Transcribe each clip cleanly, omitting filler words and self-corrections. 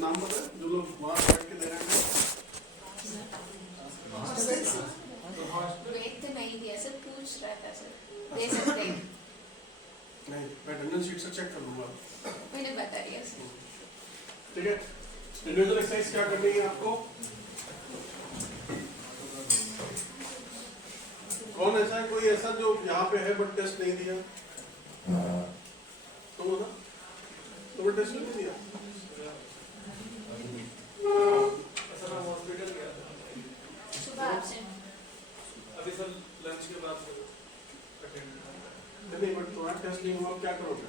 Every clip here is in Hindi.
नाम पता है जो लोग वहाँ बैठ के दे रहे हैं? वेट तो नहीं दिया सर, पूछ रहा था सर, दे सकते हैं? नहीं, मैं अटेंडेंस शीट से चेक कर लूँगा। मैंने बता दिया सर। ठीक है, इंडिविजुअल एक्सरसाइज क्या करनी है आपको? कौन ऐसा है, कोई ऐसा जो यहाँ पे है बट टेस्ट नहीं दिया? तुम हो ना? तुमने टेस्ट नहीं दिया? हॉस्पिटल गया था सुबह एब्सेंट। अभी सर लंच के बाद अटेंड नहीं, बट तुम्हारा टेस्ट नहीं हुआ, क्या करोगे?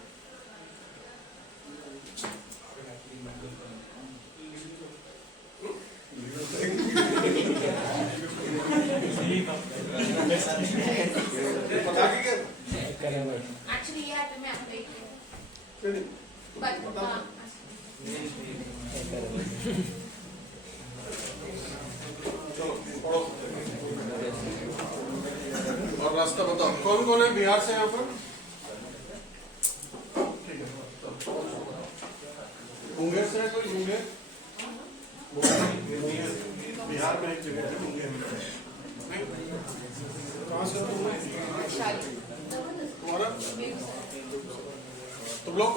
पता क्या? एक्चुअली ये ऐप में अप्लाई किया नहीं, बट चलो पढ़ो। और रास्ता बताओ, कौन कौन है बिहार से यहाँ पर? ठीक है, मुंगेर से है कोई? मुंगेर बिहार में एक जगह है मुंगेर। कहाँ से हो तुम? तुम्हारा? तुम लोग?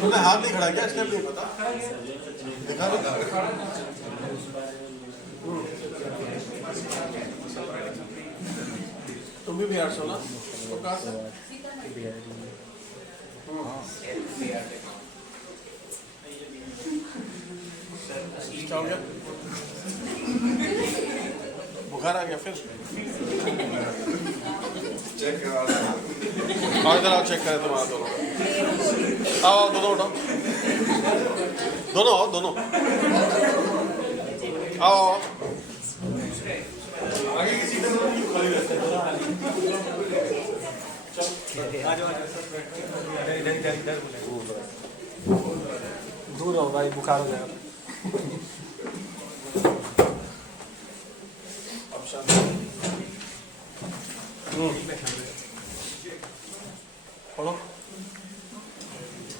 तुमने हाथ नहीं खड़ा किया इसलिए नहीं पता, दिखा दो। तुम भी बिहार से हो ना? तो कहाँ से? क्या हो गया? बुखार आ गया फिर? चेक करा। इधर आओ, चेक करें तुम्हारा दोनों। आओ आओ, दोनों उठाओ, दोनों आओ, दोनों आओ आओ। आगे की सीटें खाली रहते हैं। दूर हो भाई, बुखार हो जाएगा। पढ़ो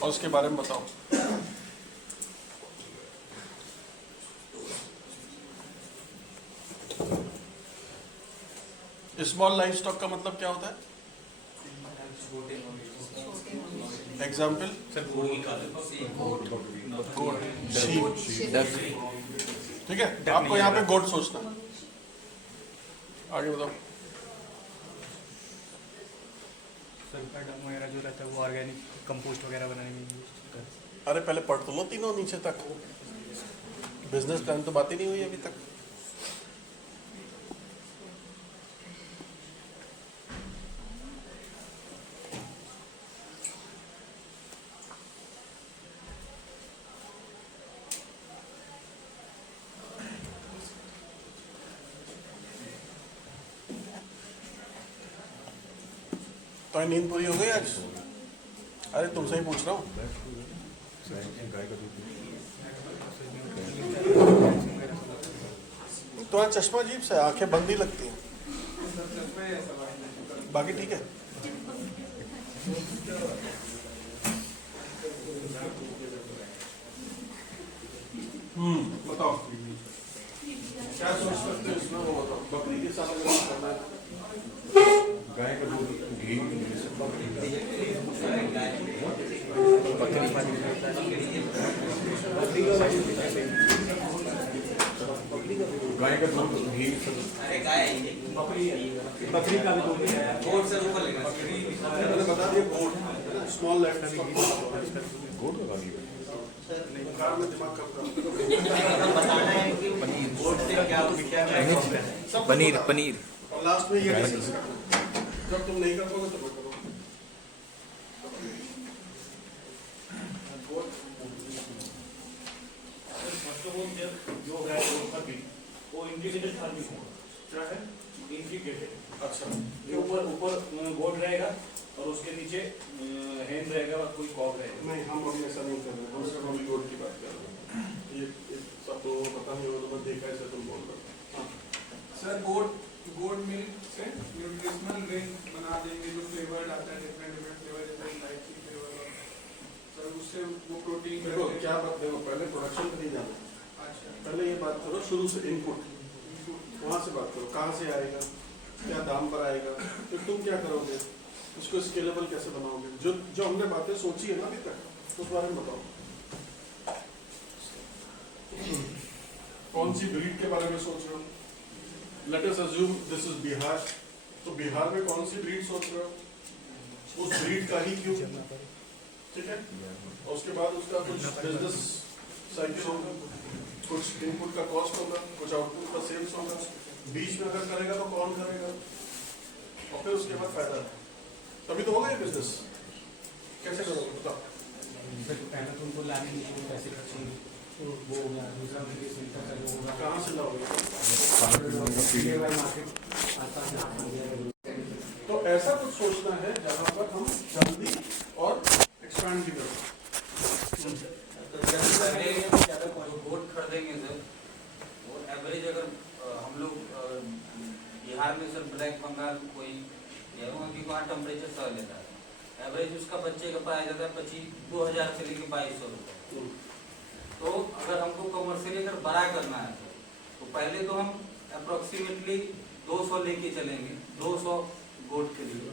और उसके बारे में बताओ। स्मॉल लाइव स्टॉक का मतलब क्या होता है? एग्जाम्पल? गोट, शीप। ठीक है, आपको यहाँ पे गोट सोचना है। आगे बताओ। वगैरह जो रहता है वो ऑर्गेनिक कंपोस्ट वगैरह बनाने में यूज करते हैं। अरे पहले पढ़ तो लो तीनों नीचे तक, बिजनेस प्लान तो बात ही नहीं हुई अभी तक। तो नींद पूरी हो गई आज? अरे तुमसे ही पूछ रहा हूँ। तुम्हारा चश्मा अजीब सा है, आंखें बंद ही लगती हैं, बाकी ठीक है। बताओ क्या सोच सकते हो इसमें, वो बताओ। बकरी के साथ अगर करना है, गाय का दूध, घी, बकरी गाय का दूध, घी, बकरी का भी दूध है। मैंने बता दिया गोट, स्मॉल लेफ्ट गोट लगा दिया। कार में दिमाग कम करो। पनीर पनीर और लास्ट में ये डिस्कस करना, जब तुम नहीं कर पाओगे तो मत करो। जो है वो इंटीग्रेटेड फार्मिंग है, क्या है इंटीग्रेटेड। अच्छा, ये ऊपर गोट रहेगा और उसके नीचे हैंड रहेगा और कोई कॉक रहेगा। नहीं, हम अभी ऐसा नहीं कर रहे, हम सिर्फ अभी गोट की बात कर रहे हैं। ये सब तो पता नहीं होगा, तो मैं देखा ऐसा तुम बोल रहे हो। सर गोट मिल्क से न्यूट्रिशनल ड्रिंक बना देंगे जो फ्लेवर्ड आता है, डिफरेंट फ्लेवर, जैसे इलायची फ्लेवर। सर उससे वो प्रोटीन देखो क्या बात, देखो पहले प्रोडक्शन पे नहीं जाना, अच्छा पहले ये बात करो शुरू से इनपुट, वहाँ से बात करो कहाँ से आएगा, क्या दाम पर आएगा, तो तुम क्या करोगे, इसको स्केलेबल कैसे बनाओगे, जो हमने बातें सोची है ना अभी तक उस बारे में बताओ। कौन सी ब्रीड के बारे में सोच रहे हो? Let us assume this is Bihar, तो बिहार में कौन सी ब्रीड सोच रहे हो, उस ब्रीड का ही क्यों, ठीक है। और उसके बाद उसका कुछ बिजनेस साइकिल होगा, कुछ इनपुट का कॉस्ट होगा, कुछ आउटपुट का सेल्स होगा, बीच में अगर करेगा तो कौन करेगा, और फिर उसके बाद फायदा है, तभी तो होगा ये बिजनेस। कैसे करोगे बताओ? पहले तो उनको लाने की पैसे खर्चे वो हो गया, दूसरा होगा कहाँ से लाओगे? तो ऐसा कुछ सोचना है जहाँ पर हम जल्दी और एक्सपैंड भी करें। जो बोट खरीदेंगे सर, वो एवरेज अगर हम लोग बिहार में सर ब्लैक बंगाल कोई गेहूँ की वहाँ टेम्परेचर सह लेता है, एवरेज उसका बच्चे का पाया जाता है 2000 से लेकर 2200 रुपये। तो अगर हमको कमर्शियली अगर बड़ा करना है तो पहले तो हम अप्रोक्सीमेटली 200 लेके चलेंगे, 200 गोट के लिए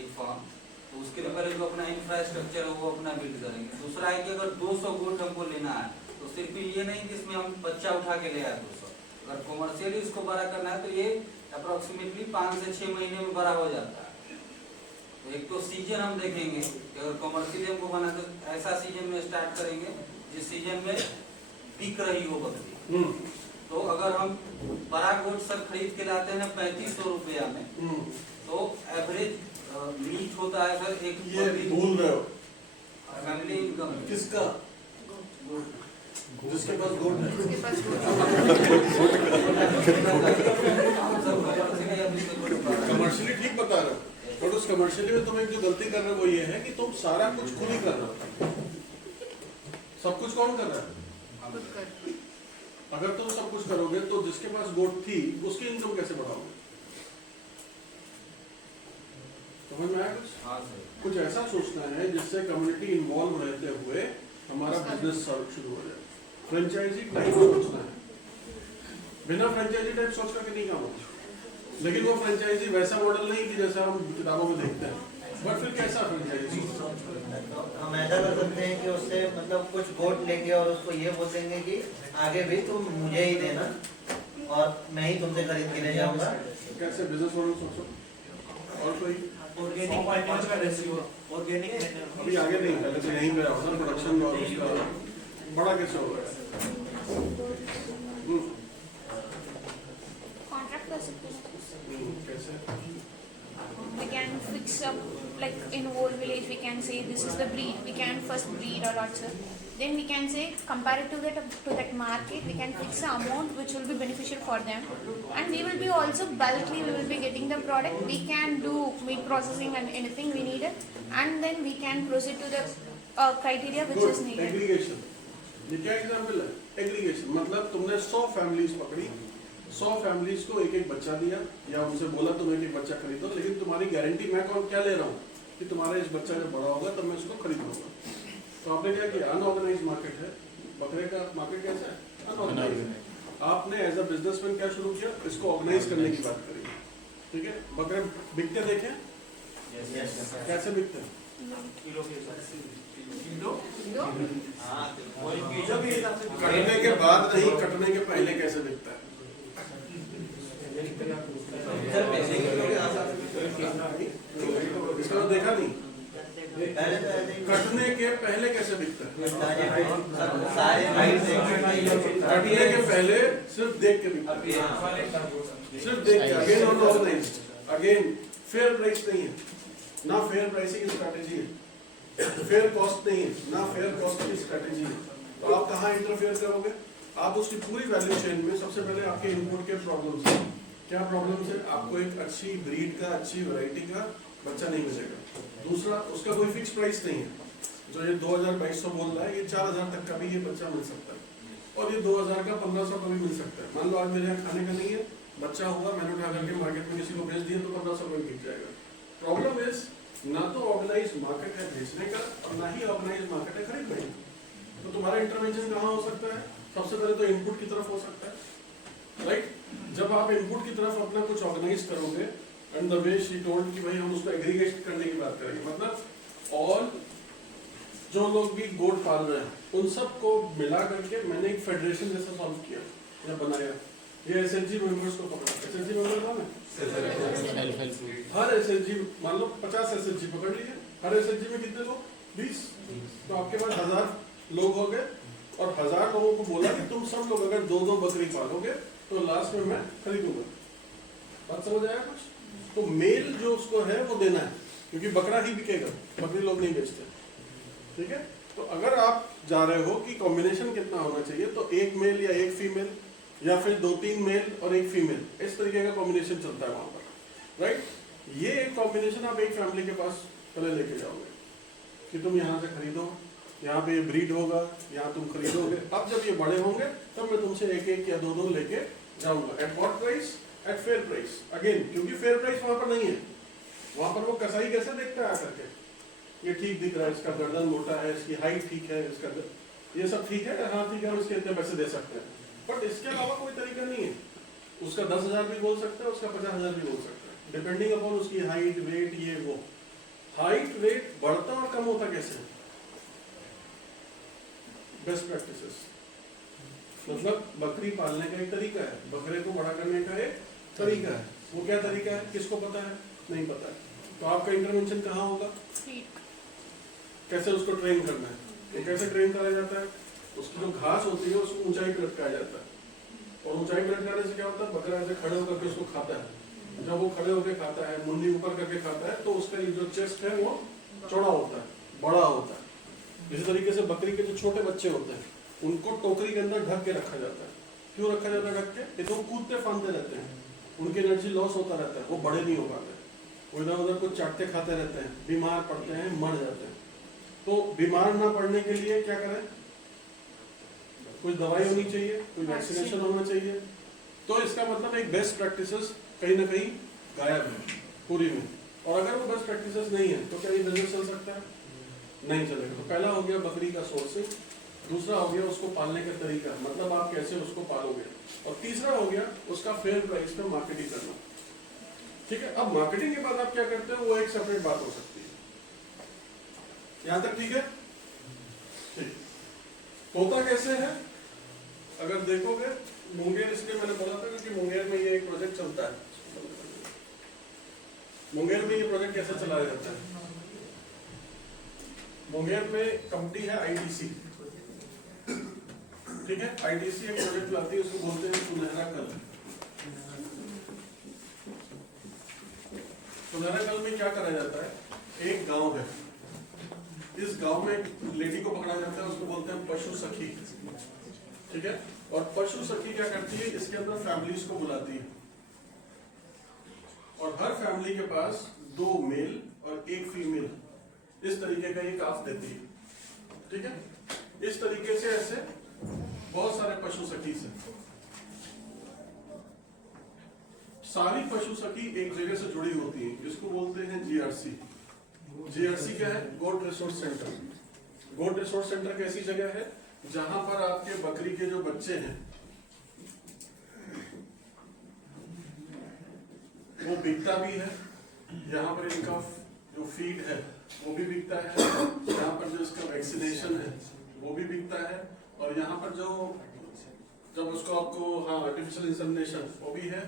एक फार्म, तो उसके लिए पहले जो अपना इंफ्रास्ट्रक्चर है वो अपना बिल्ड करेंगे। दूसरा है कि अगर 200 गोट हमको लेना है तो सिर्फ ये नहीं कि इसमें हम बच्चा उठा के ले आए 200, अगर कमर्शियली इसको बड़ा करना है तो ये अप्रोक्सीमेटली 5 से 6 महीने में बड़ा हो जाता है। तो एक तो सीजन हम देखेंगे कि अगर कमर्शियली हमको बना तो ऐसा सीजन में स्टार्ट करेंगे जिस सीजन में बिक रही हो बकरी। तो अगर हम बड़ा गोट सर खरीद के लाते हैं 3500 रुपया में, तो एवरेज मीट होता है सर एक, ये भूल रहे हो फैमिली इनकम किसका, जिसके पास गोट है। उसके पास कमर्शियली ठीक बता रहे हो, बट उस कमर्शियली में तुम एक जो गलती कर रहे हो वो ये है कि तुम सारा कुछ खुद ही कर रहे हो। सब कुछ कौन कर रहा है? खुद कर। अगर तुम सब कुछ करोगे तो जिसके पास गोट थी उसकी इनकम कैसे बढ़ाओगे? समझ में आया कुछ? हाँ सर। कुछ ऐसा सोचना है जिससे कम्युनिटी इन्वॉल्व रहते हुए हमारा बिजनेस शुरू हो जाए। फ्रेंचाइजी टाइप सोचना है, बिना फ्रेंचाइजी टाइप सोच करके नहीं काम होता। लेकिन वो फ्रेंचाइजी वैसा मॉडल नहीं कि जैसा हम किताबों में देखते हैं, बट फिर कैसा फ्रेंचाइजी? हम ऐसा कर सकते हैं कि उससे मतलब कुछ गोट लेंगे और उसको ये बोल देंगे कि आगे भी तुम मुझे ही देना और मैं ही तुमसे खरीद के ले जाऊंगा। कैसे बिजनेस मॉडल सोचो। और कोई ऑर्गेनिक अभी आगे नहीं, पहले तो यहीं पे आओ ना, प्रोडक्शन और उसका बड़ा कैसे होगा? कॉन्ट्रैक्ट कर सकते हैं। कैसे? We can fix up, like in whole village we can say this is the breed, we can first breed a lot sir, then we can say compare it to that market, we can fix the amount which will be beneficial for them, and we will be also bulkly we will be getting the product, we can do meat processing and anything we need it, and then we can proceed to the criteria which is needed. Aggregation, ये क्या एग्जाम्पल है? एग्रीगेशन मतलब तुमने 100 फैमिलीज पकड़ी, 100 फैमिलीज को एक एक बच्चा दिया या उनसे बोला तुम एक एक बच्चा खरीदो, लेकिन तुम्हारी गारंटी मैं कौन क्या ले रहा हूँ कि तुम्हारा इस बच्चा जब बड़ा होगा तब मैं इसको खरीद लूंगा। तो आपने क्या किया? अनऑर्गेनाइज मार्केट है, बकरे का मार्केट कैसा है? अनऑर्गेनाइज। आपने एज अ बिजनेसमैन क्या शुरू किया? इसको ऑर्गेनाइज करने की बात करी, ठीक है। बकरे बिकते देखे? कैसे बिकते हैं? कटने के बाद नहीं, कटने के पहले कैसे बिकता है? इसको देखा नहीं? कटने के पहले कैसे बिकता है? कटने के पहले सिर्फ देख के बिकता है, सिर्फ देख के। Again unorganised, again fair price नहीं है, ना फेयर प्राइसिंग स्ट्रैटेजी है, फेयर कॉस्ट नहीं है, ना फेयर कॉस्ट की स्ट्रैटेजी है। तो आप कहाँ इंटरफेयर करोगे? आप उसकी पूरी वैल्यू चेन में सबसे पहले आपके इनपुट के प्रॉब्लम्स हैं। क्या प्रॉब्लम्स है? आपको एक अच्छी ब्रीड का, अच्छी वैरायटी का बच्चा नहीं मिलेगा। दूसरा, उसका कोई फिक्स प्राइस नहीं है, जो ये 2200 बोल रहा है, ये 4000 तक का भी ये बच्चा मिल सकता है। और ये 2000 का 1500 का भी मिल सकता है। मान लो आज मेरे यहाँ खाने का नहीं है, बच्चा होगा, मैंने उठा करके मार्केट में किसी को भेज दिया तो 1500 में बिक जाएगा। प्रॉब्लम इज ना तो ऑर्गेनाइज मार्केट है बेचने का और ना ही ऑर्गेनाइज मार्केट है खरीदने का। तो तुम्हारा इंटरवेंशन कहाँ हो सकता है? सबसे पहले तो इनपुट की तरफ हो सकता है, राइट? जब आप इनपुट की तरफ अपना कुछ ऑर्गेनाइज करोगे and the way she told कि भाई हम उसको एग्रीगेट करने की बात करेंगे, मतलब ऑल जो लोग भी गोट पाल रहे हैं उन सबको मिला करके मैंने एक फेडरेशन जैसा सॉल्व किया या बनाया। ये एसएचजी मेंबर्स को पकड़ा। एसएचजी मेंबर कौन है? हर एसएचजी मान लो 50 एसएचजी पकड़ लिए, हर एसएचजी में कितने लोग? 20। तो आपके पास 1000 लोग हो गए और 1000 लोगों को बोला कि तुम सब लोग अगर 2-2 बकरी पालोगे तो लास्ट में मैं खरीदूंगा। बात समझ आया कुछ? तो मेल जो उसको है वो देना है, क्योंकि बकरा ही बिकेगा, बकरी लोग नहीं बेचते, ठीक है? तो अगर आप जा रहे हो कि कॉम्बिनेशन कितना होना चाहिए, तो एक मेल या एक फीमेल या फिर 2-3 मेल और एक फीमेल, इस तरीके का कॉम्बिनेशन चलता है वहां पर, राइट? ये एक कॉम्बिनेशन आप एक फैमिली के पास पहले लेके जाओगे कि तुम यहाँ से खरीदो, यहाँ पे ये ब्रीड होगा, यहाँ तुम खरीदोगे। अब जब ये बड़े होंगे तब मैं तुमसे 1-1 या 2-2 लेके जाऊंगा। At what price? At fair price. Again, क्योंकि फेयर प्राइस वहां पर नहीं है, वहां पर वो कसाई कैसे देखता है आकर के, ये ठीक दिख रहा है, इसका गर्दन मोटा है, इसकी हाइट ठीक है, इसका ये सब ठीक है, हाँ ठीक है, हम इसके इतने पैसे दे सकते हैं। बट इसके अलावा कोई तरीका नहीं है। उसका 10,000 भी बोल सकता है, उसका 50,000 भी बोल सकता है, डिपेंडिंग अपॉन उसकी हाइट, वेट, ये वो। हाइट वेट बढ़ता और कम होता कैसे? बेस्ट प्रैक्टिसेस, मतलब बकरी पालने का एक तरीका है, बकरे को बड़ा करने का एक तरीका है। वो क्या तरीका है किसको पता है? नहीं पता है। तो आपका इंटरवेंशन कहाँ होगा? कैसे उसको ट्रेन करना है? तो कैसे ट्रेन करा जाता है? उसकी जो घास होती है उसको ऊंचाई पे लटकाया जाता है, और ऊंचाई पे लटकाने से क्या होता है? बकरा ऐसे खड़े होकर के उसको खाता है। जब वो खड़े होकर खाता है, मुंडी ऊपर करके खाता है, तो उसका जो चेस्ट है वो चौड़ा होता है, बड़ा होता है। इसी तरीके से बकरी के जो छोटे बच्चे होते हैं उनको टोकरी के अंदर ढक के रखा जाता है। क्यों रखा जाता है ढक के? ये तो कूदते फांदते रहते हैं, उनकी एनर्जी लॉस होता रहता है, वो बड़े नहीं हो पाते, वो इधर उधर कुछ चाटते खाते रहते हैं, बीमार पड़ते हैं, मर जाते हैं। तो बीमार ना पड़ने के लिए क्या करें? कुछ दवाई होनी चाहिए, कोई वैक्सीनेशन होना चाहिए। तो इसका मतलब एक बेस्ट प्रैक्टिसेस कहीं ना कहीं गायब है पूरी में। और अगर वो बेस्ट प्रैक्टिसेस नहीं है तो क्या ये बिजनेस चल सकता है? नहीं चलेगा। तो पहला हो गया बकरी का सोर्सिंग, दूसरा हो गया उसको पालने का तरीका, मतलब आप कैसे उसको पालोगे, और तीसरा हो गया उसका फेयर प्राइस पे मार्केटिंग करना। ठीक है, अब मार्केटिंग के बाद आप क्या करते हो वो एक सेपरेट बात हो सकती है। यहां तक ठीक है? ठीक। तोता कैसे है? अगर देखोगे मुंगेर, इसलिए मैंने बोला था कि मुंगेर में ये एक प्रोजेक्ट चलता है। मुंगेर में ये प्रोजेक्ट कैसे चलाया जाता है? मुंगेर में कंपनी है आईटीसी, ठीक है? आईटीसी एक प्रोजेक्ट लाती है, उसको बोलते हैं सुनहरा कल। सुनहरा कल में क्या करा जाता है? एक गांव है, इस गांव में एक लेडी को पकड़ा जाता है, उसको बोलते हैं पशु सखी, ठीक है? और पशु सखी क्या करती है? इसके अंदर फैमिलीज को बुलाती है, और हर फैमिली के पास 2 मेल और 1 फीमेल इस तरीके का ये काफ देती है, ठीक है? इस तरीके से ऐसे बहुत सारे पशु सखी से, सारी पशु सखी एक जगह से जुड़ी होती हैं, इसको बोलते हैं जीआरसी। जीआरसी क्या है? गोट रिसोर्स सेंटर। गोट रिसोर्स सेंटर कैसी जगह है? जहां पर आपके बकरी के जो बच्चे हैं वो बिकता भी है, यहाँ पर इनका जो फीड है वो भी बिकता है, यहाँ पर जो इसका वैक्सीनेशन है वो भी बिकता है, और यहाँ पर जो जब उसको आपको आर्टिफिशियल इंसेमिनेशन वो भी है,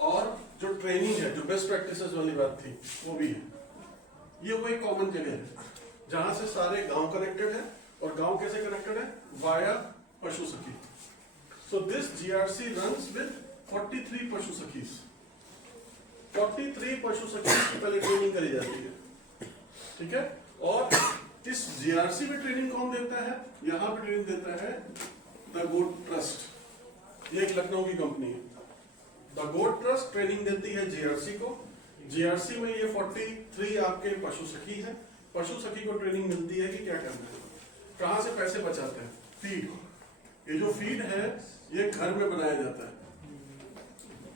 और जो ट्रेनिंग है, जो बेस्ट प्रैक्टिसेस वाली बात थी वो भी है। ये वो एक कॉमन जगह है जहां से सारे गांव कनेक्टेड है, और गांव कैसे कनेक्टेड है? वाया पशु सखी। So this GRC runs with 43 पशु सखीज। 43 पशु सखी की पहले ट्रेनिंग करी जाती है, ठीक है? और इस जीआरसी में ट्रेनिंग कौन देता है? यहाँ पे ट्रेनिंग देता है द गोट ट्रस्ट। ये एक लखनऊ की कंपनी है। द गोट ट्रस्ट ट्रेनिंग देती है जीआरसी को। जीआरसी में ये 43 आपके पशु सखी है। पशु सखी को ट्रेनिंग मिलती है कि क्या करना है, कहाँ से पैसे बचाते हैं, फीड, ये जो फीड है ये घर में बनाया जाता है,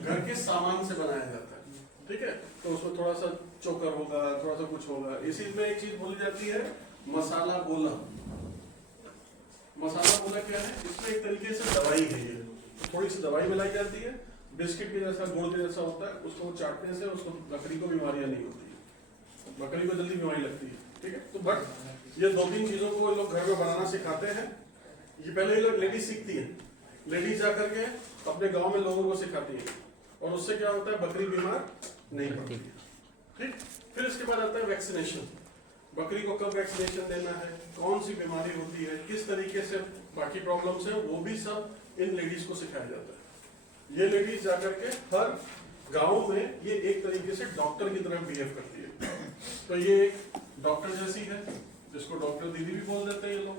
घर के सामान से बनाया जाता है, ठीक है। तो उसमें थोड़ा सा चोकर होगा, थोड़ा सा कुछ होगा। इसी में एक चीज बोली जाती है मसाला गोला। मसाला गोला क्या है? इसमें एक तरीके से दवाई है, ये थोड़ी सी दवाई मिलाई जाती है, बिस्किट के जैसा, गुड़ के जैसा होता है। उसको चाटने से उसको बकरी को बीमारियां नहीं होती है, बकरी को जल्दी बीमारी लगती है, ठीक है। तो बट ये 2-3 चीजों को लोग घर में बनाना सिखाते हैं। ये पहले ये लोग लेडीज सीखती है, लेडीज जाकर के अपने गांव में लोगों को सिखाती है, और उससे क्या होता है, बकरी बीमार नहीं पड़ती है, ठीक। फिर इसके बाद आता है वैक्सीनेशन। बकरी को कब वैक्सीनेशन देना है, कौन सी बीमारी होती है, किस तरीके से बाकी प्रॉब्लम्स है, वो भी सब इन लेडीज को सिखाया जाता है। ये लेडीज जाकर के हर गांव में ये एक तरीके से डॉक्टर की तरह बिहेव करती है। तो ये एक डॉक्टर जैसी है, जिसको डॉक्टर दीदी भी बोल देते हैं ये लोग।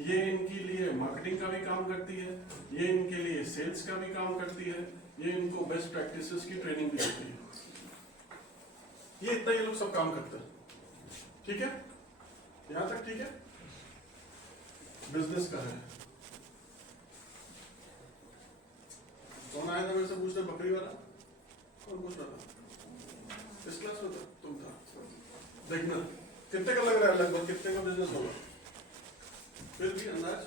ये इनके लिए मार्केटिंग का भी काम करती है, ये इनके लिए सेल्स का भी काम करती है, ये इनको बेस्ट प्रैक्टिसेस की ट्रेनिंग भी देती है। ये इतना ये लोग सब काम करते हैं, ठीक है। यहां तक ठीक है। बिजनेस का है। कौन आया था मेरे से पूछने, बकरी वाला? कौन पूछ रहा था? इस क्लास में था? तुम था। देखना कितने का लग रहा है, लगभग कितने का बिजनेस होगा? फिर भी अंदाज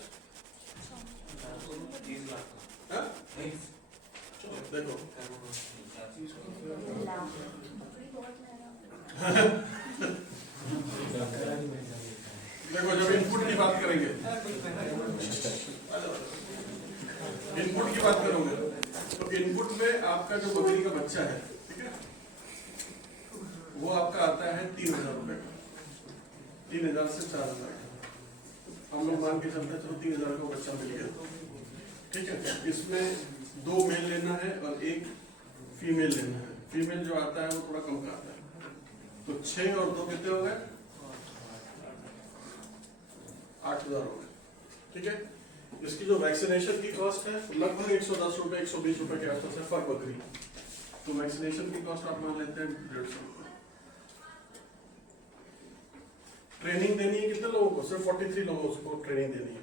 30 लाख है? नहीं, चलो देखो, देखो जब इनपुट की बात करेंगे, इनपुट की बात करोगे तो इनपुट में आपका जो बकरी का बच्चा है, ठीक है, वो आपका आता है 3000 रुपए का, 3000 से 4000 का। हम लोग मान के चलते हैं, चलो 3000 का बच्चा मिल गया, ठीक है। इसमें 2 मेल लेना है और 1 फीमेल लेना है। फीमेल जो आता है वो थोड़ा कम का आता है। तो 6 और 2 कितने हो गए? 8000 हो गए, ठीक है। इसकी जो वैक्सीनेशन की कॉस्ट है लगभग 110 रुपए 120 रुपए के आसपास है पर बकरी। तो वैक्सीनेशन की कॉस्ट आप मान लेते हैं 150 रुपए। ट्रेनिंग देनी है कितने लोगों को? सिर्फ 43 लोगों को ट्रेनिंग देनी है,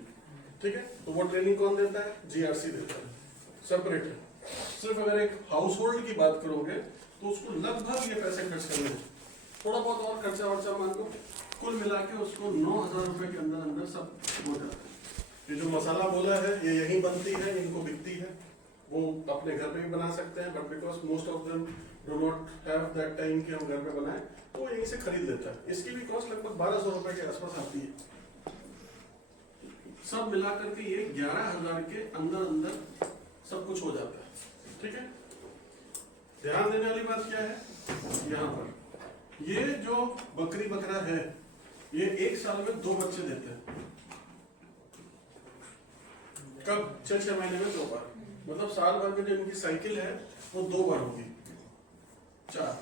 ठीक है। तो वो ट्रेनिंग कौन देता है? जीआरसी देता है, सेपरेट है। सिर्फ अगर एक हाउस होल्ड की बात करोगे तो उसको लगभग ये पैसे खर्च करने हैं, थोड़ा बहुत और खर्चा वर्चा मान लो, कुल मिला के उसको 9000 रुपए के अंदर अंदर सब हो जाता है। ये जो मसाला बोला है ये यहीं बनती है, इनको बिकती है, वो अपने घर पे भी बना सकते हैं, but because most of them do not have that time कि हम घर पे बनाएं, तो वो यहीं से खरीद लेता है। इसकी भी कॉस्ट लगभग 1200 रुपए के आसपास आती है। सब मिला करके ये 11000 के अंदर अंदर सब कुछ हो जाता है, ठीक है। ध्यान देने वाली बात क्या है यहाँ पर, ये जो बकरी बकरा है ये 1 साल में 2 बच्चे देते हैं। कब? 6-6 महीने में 2 बार, मतलब साल भर में जो इनकी साइकिल है वो 2 बार होगी, 4।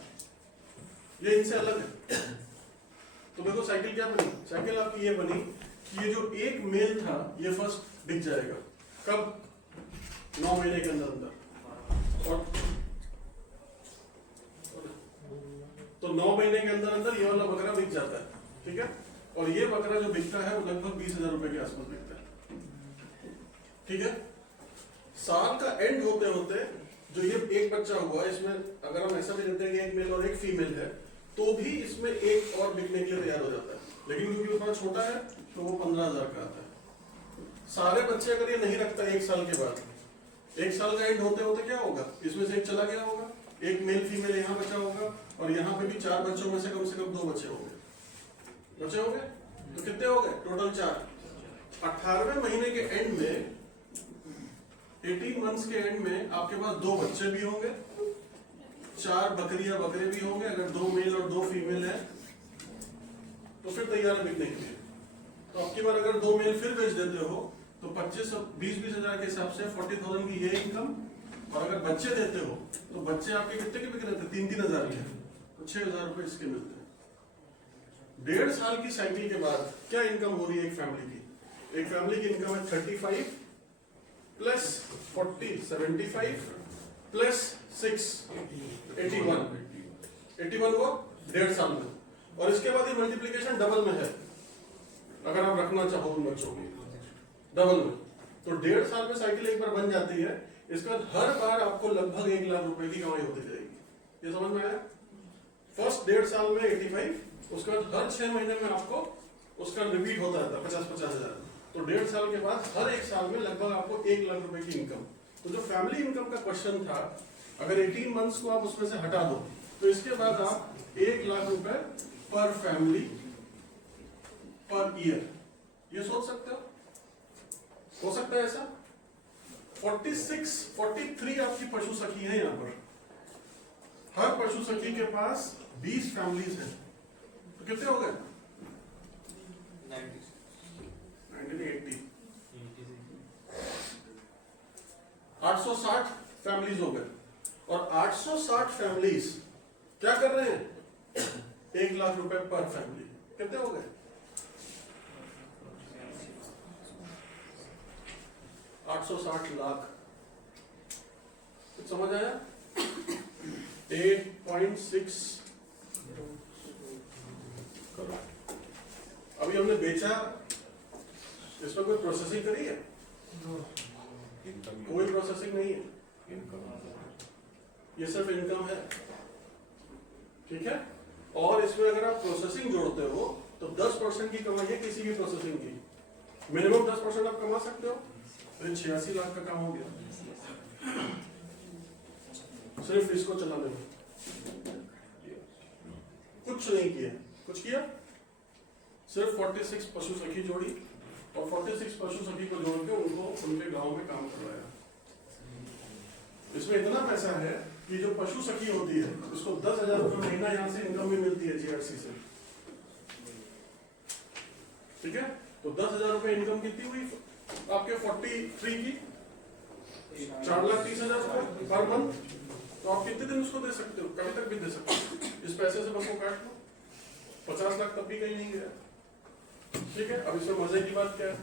ये इनसे अलग है। तो देखो साइकिल क्या बनी, साइकिल आपकी ये बनी कि ये जो एक मेल था ये फर्स्ट बिक जाएगा। कब? 9 महीने के अंदर अंदर। और तो 9 महीने के अंदर अंदर ये वाला बकरा बिक जाता है, ठीक है। और ये बकरा जो बिकता है वो लगभग 20,000 रुपए के आसपास बिकता है, ठीक है। साल का एंड होते होते जो ये एक बच्चा हुआ, इसमें अगर हम ऐसा भी लेते हैं कि एक मेल और एक फीमेल है, तो भी इसमें एक और बिकने के लिए तैयार हो जाता है, लेकिन क्योंकि वो थोड़ा छोटा है तो वो 15,000 का आता है। सारे बच्चे अगर ये नहीं रखता 1 साल के बाद, 1 साल का एंड होते होते क्या होगा, इसमें से एक चला गया होगा, एक मेल फीमेल यहाँ बचा होगा, और यहाँ पे भी 4 बच्चों में से कम 2 बचे होंगे। तो कितने हो गए टोटल? 4। 18वें महीने के एंड में, 18 मंथ्स के एंड में आपके पास 2 बच्चे भी होंगे, 4 बकरियां बकरे भी होंगे। अगर 2 मेल और 2 फीमेल है तो फिर तैयार है बिकने के लिए। तो आपकी बार अगर 2 मेल फिर बेच देते हो तो 20-20 हजार के हिसाब से 40,000 की ये इनकम, और अगर बच्चे देते हो तो बच्चे आपके कितने के बिक रहे थे? 3-3 हजार के, तो 6,000 रुपए इसके मिलते हैं। 1.5 साल की साइकिल के बाद क्या इनकम हो रही है एक फैमिली की? एक फैमिली की इनकम है 35 प्लस 40 75 प्लस 6 81 को 1.5 साल में, और इसके बाद ये मल्टीप्लीकेशन डबल में है। अगर आप रखना चाहो उन बच्चों की डबल में, तो 1.5 साल में साइकिल एक बार बन जाती है, इसके बाद हर बार आपको लगभग 1 लाख रुपए की कमाई होती जाएगी। ये समझ में आया? फर्स्ट 1.5 साल में 85, उसके बाद हर 6 महीने में आपको उसका रिपीट होता रहता है 50-50 हजार। तो 1.5 साल के बाद हर एक साल में लगभग आपको 1 लाख रुपए की इनकम। तो जो फैमिली इनकम का क्वेश्चन था, अगर 18 मंथ्स को आप उसमें से हटा दो तो इसके बाद आप 1 लाख रुपए पर फैमिली पर ईयर, ये सोच सकते हो सकता है ऐसा? 43 आपकी पशु सखी है यहाँ पर, हर पशु सखी के पास 20 फैमिलीज हैं, तो कितने हो गए? 1980 860 फैमिलीज हो गए। और 860 फैमिलीज क्या कर रहे हैं? 1 लाख रुपए पर फैमिली, कितने हो गए? 860 लाख। कुछ समझ आया? 8.6 करोड़। अभी हमने बेचा, इसमें कोई प्रोसेसिंग करी है? कोई प्रोसेसिंग नहीं है, ये सिर्फ इनकम है, ठीक है? और इसमें अगर आप प्रोसेसिंग जोड़ते हो तो 10% की कमाई है किसी भी प्रोसेसिंग की, मिनिमम 10% आप कमा सकते हो, तो 86 लाख का काम हो गया सिर्फ इसको चलाने में। कुछ नहीं किया, कुछ किया? सिर्फ 46 पशु सखी जोड़ी और 46 पशु सखी को जोड़ के उनको उनके गांव में काम करवाया। इसमें इतना पैसा है कि जो पशु सखी होती है उसको 10,000 रुपये महीना यहाँ से इनकम भी मिलती है जीआरसी से, ठीक है? तो 10,000 रुपये इनकम कितनी हुई आपके 43 की? 4,30,000 रुपये पर मंथ। तो आप कितने दिन उसको दे सकते हो? कभी तक भी दे सकते हो। इस पैसे से बस वो काट लो, 50 लाख तब भी कहीं नहीं गया, ठीक है? अब इसमें मजे की बात क्या है?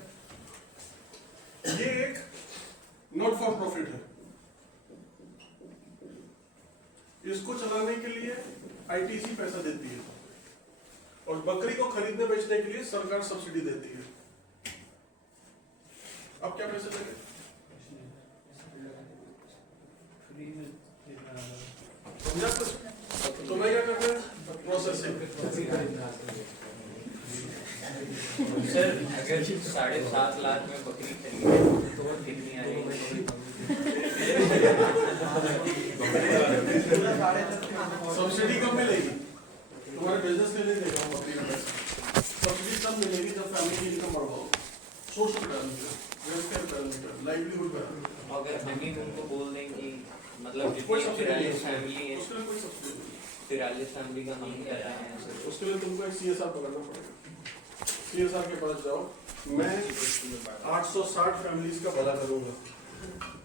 ये एक नॉट फॉर प्रॉफिट है, इसको चलाने के लिए आईटीसी पैसा देती है और बकरी को खरीदने बेचने के लिए सरकार सब्सिडी देती है। अब क्या पैसे देंगे? तुम्हें क्या करना है? प्रोसेसिंग। सर अगर 7.5 लाख में बकरी खरीदी तो कितनी आएगी? सब्सिडी कब मिलेगी? तुम्हारे बिजनेस के लिए देगा बकरी का पैसा। सब्सिडी तब मिलेगी जब फैमिली की इनकम बढ़ाओ, social parameter, welfare parameter, livelihood parameter. अगर हम ही उनको बोल दें कि मतलब कोई जितनी सब्सिडी नहीं 43 फैमिली है, उसके लिए कोई सब्सिडी नहीं। 43 फैमिली का हम कर रहे हैं सर। उसके लिए तुमको एक सीएसआर पकड़ना पड़ेगा। सीएसआर के पास जाओ, मैं 860 फैमिलीज का भला करूंगा।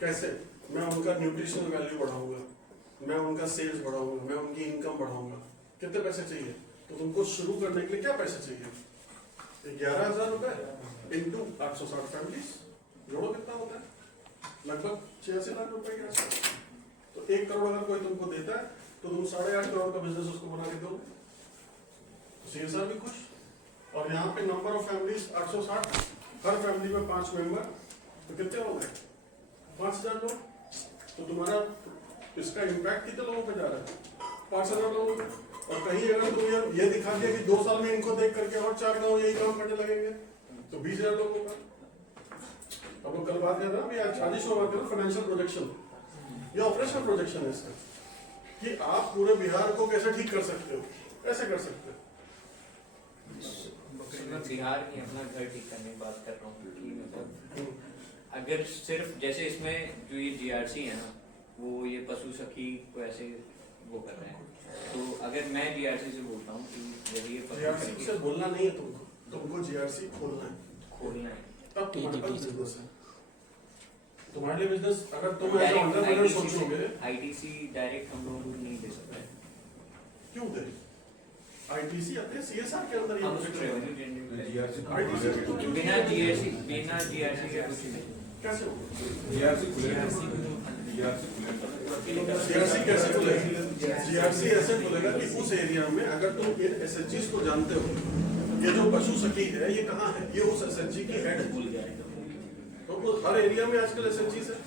कैसे? मैं उनका न्यूट्रिशनल वैल्यू बढ़ाऊंगा, मैं उनका सेल्स बढ़ाऊंगा, मैं उनकी इनकम बढ़ाऊंगा। कितने पैसे चाहिए? तो तुमको शुरू करने के लिए क्या पैसे चाहिए? 11,000 रुपए इंटू 860 फैमिलीज, जोड़ो कितना होता है? लगभग 86 लाख रुपए के आसपास। तो 1 करोड़ अगर कोई तुमको देता है तो तुम 8.5 करोड़ का बिजनेस उसको बना के दो, सीएसआर भी खुश। और यहाँ पे number of families 860, her family में 5 मेंबर, तो कितने हो गए? 5,000 लोग। तो तुम्हारा इसका इम्पैक्ट कितने लोगों पे जा रहा है? 5,000 लोगों पे। और कहीं अगर तुम ये दिखा दिया कि 2 साल में इनको देख करके और 4 गाँव यही काम करने लगेंगे तो 20,000 लोगों का। अब लोग कल बात कर रहे हैं, आज शादी शो बात कर, फाइनेंशियल प्रोजेक्शन, ये ऑपरेशनल प्रोजेक्शन है इसका, कि आप पूरे बिहार को कैसे ठीक कर सकते हो, कैसे कर सकते हो। मैं बिहार की अपना घर ठीक करने की बात कर रहा हूँ कि मतलब अगर सिर्फ जैसे इसमें जो ये जीआरसी है ना, वो ये पशु सखी को ऐसे वो कर रहे हैं, तो अगर मैं जीआरसी से बोलता हूँ कि यदि ये पशु जीआरसी सखी से बोलना नहीं है तुमको जीआरसी खोलना है, खोलना है तब तुम्हारे पास बिजनेस है। तुम्हारे लिए बिजनेस अगर तुम ऐसा एंटरप्रेन्योर सोचोगे, आईटीसी डायरेक्ट हम लोगों को नहीं दे सकते। क्यों दे? आईटीसी अपने सीएसआर के अंदर हम ही सिर्फ रेवेन्यू जनरेट आईटीसी बिना जीआरसी के कुछ नहीं। कैसे होगा? जीआरसी खुलेगा। जीआरसी कैसे खुलेगा? जीआरसी ऐसे खुलेगा कि उस एरिया में अगर तुम इन एसएचजीज को जानते हो, ये जो पशु सखी है ये कहाँ है, ये उस एसएचजी की हेड है, तो तो हर एरिया में आजकल SHGs है।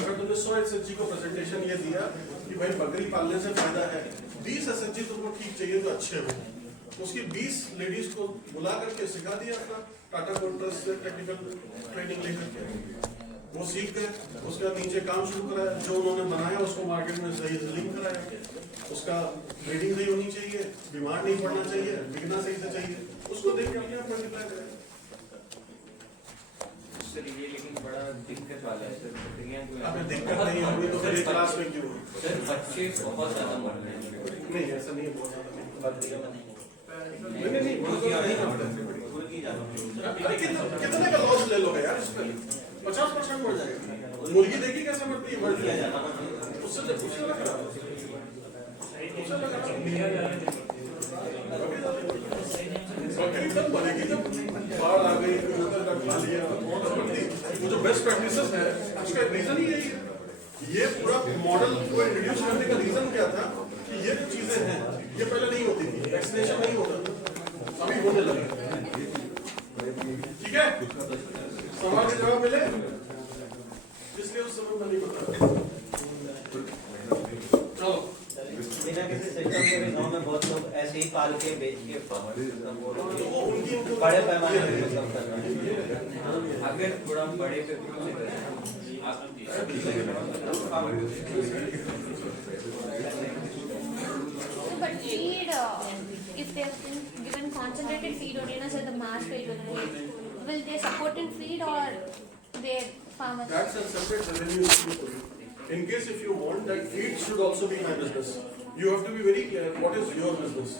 अगर तुमने 100 SHG को प्रेजेंटेशन ये दिया कि भाई बकरी पालने से फायदा है, 20 SHG तुमको ठीक चाहिए तो अच्छे हो, उसकी 20 लेडीज को बुला करके सिखा दिया अपना टाटा मोटर्स से टेक्निकल ट्रेनिंग लेकर के, वो सीख गए, उसके बाद नीचे काम शुरू कराया, जो उन्होंने बनाया उसको मार्केट में सही सेलिंग कराया, उसका ब्रीडिंग सही होनी चाहिए, बीमार नहीं पड़ना चाहिए, बिकना सही से चाहिए, उसको देख के अपने आप मल्टीप्लाई करें। सर ये लेकिन बड़ा दिक्कत वाला है सर, बकरियां जो अबे है दिक्कत नहीं होगी तो फिर क्लास में क्यों? सर बच्चे बहुत ज्यादा मर रहे हैं। नहीं ऐसा नहीं है, बहुत ज्यादा नहीं। नहीं नहीं अरे कितने का लॉस ले लोगे यार, इस पे 50% बढ़ जाएगा। मुर्गी देखी कैसे मरती है, मर जाएगा उससे जब कुछ लग रहा बकरी तब बनेगी जब बाढ़ आ गई, खा लिया, वो जो बेस्ट प्रैक्टिसेस है उसका रीजन ही यही है। ये पूरा मॉडल को इंट्रोड्यूस करने का रीजन क्या था कि ये जो चीजें हैं ये पहले नहीं होती थी, वैक्सीनेशन नहीं होता था, अभी होने लगा। ठीक है, सवाल के जवाब मिले, इसलिए उस समय मैं नहीं बता। चलो बिना किसी सिस्टम के भी गाँव में बहुत लोग ऐसे ही पाल के बेच के वो उनकी बड़े पैमाने पे मतलब कर रहे हैं। अगर थोड़ा बड़े पे But feed, if they have been given concentrated feed only, na, say the mass feed only, will they support in feed or their farmers? That's a separate revenue issue for you. In case if you want that feed should also be my business, you have to be very clear what is your business.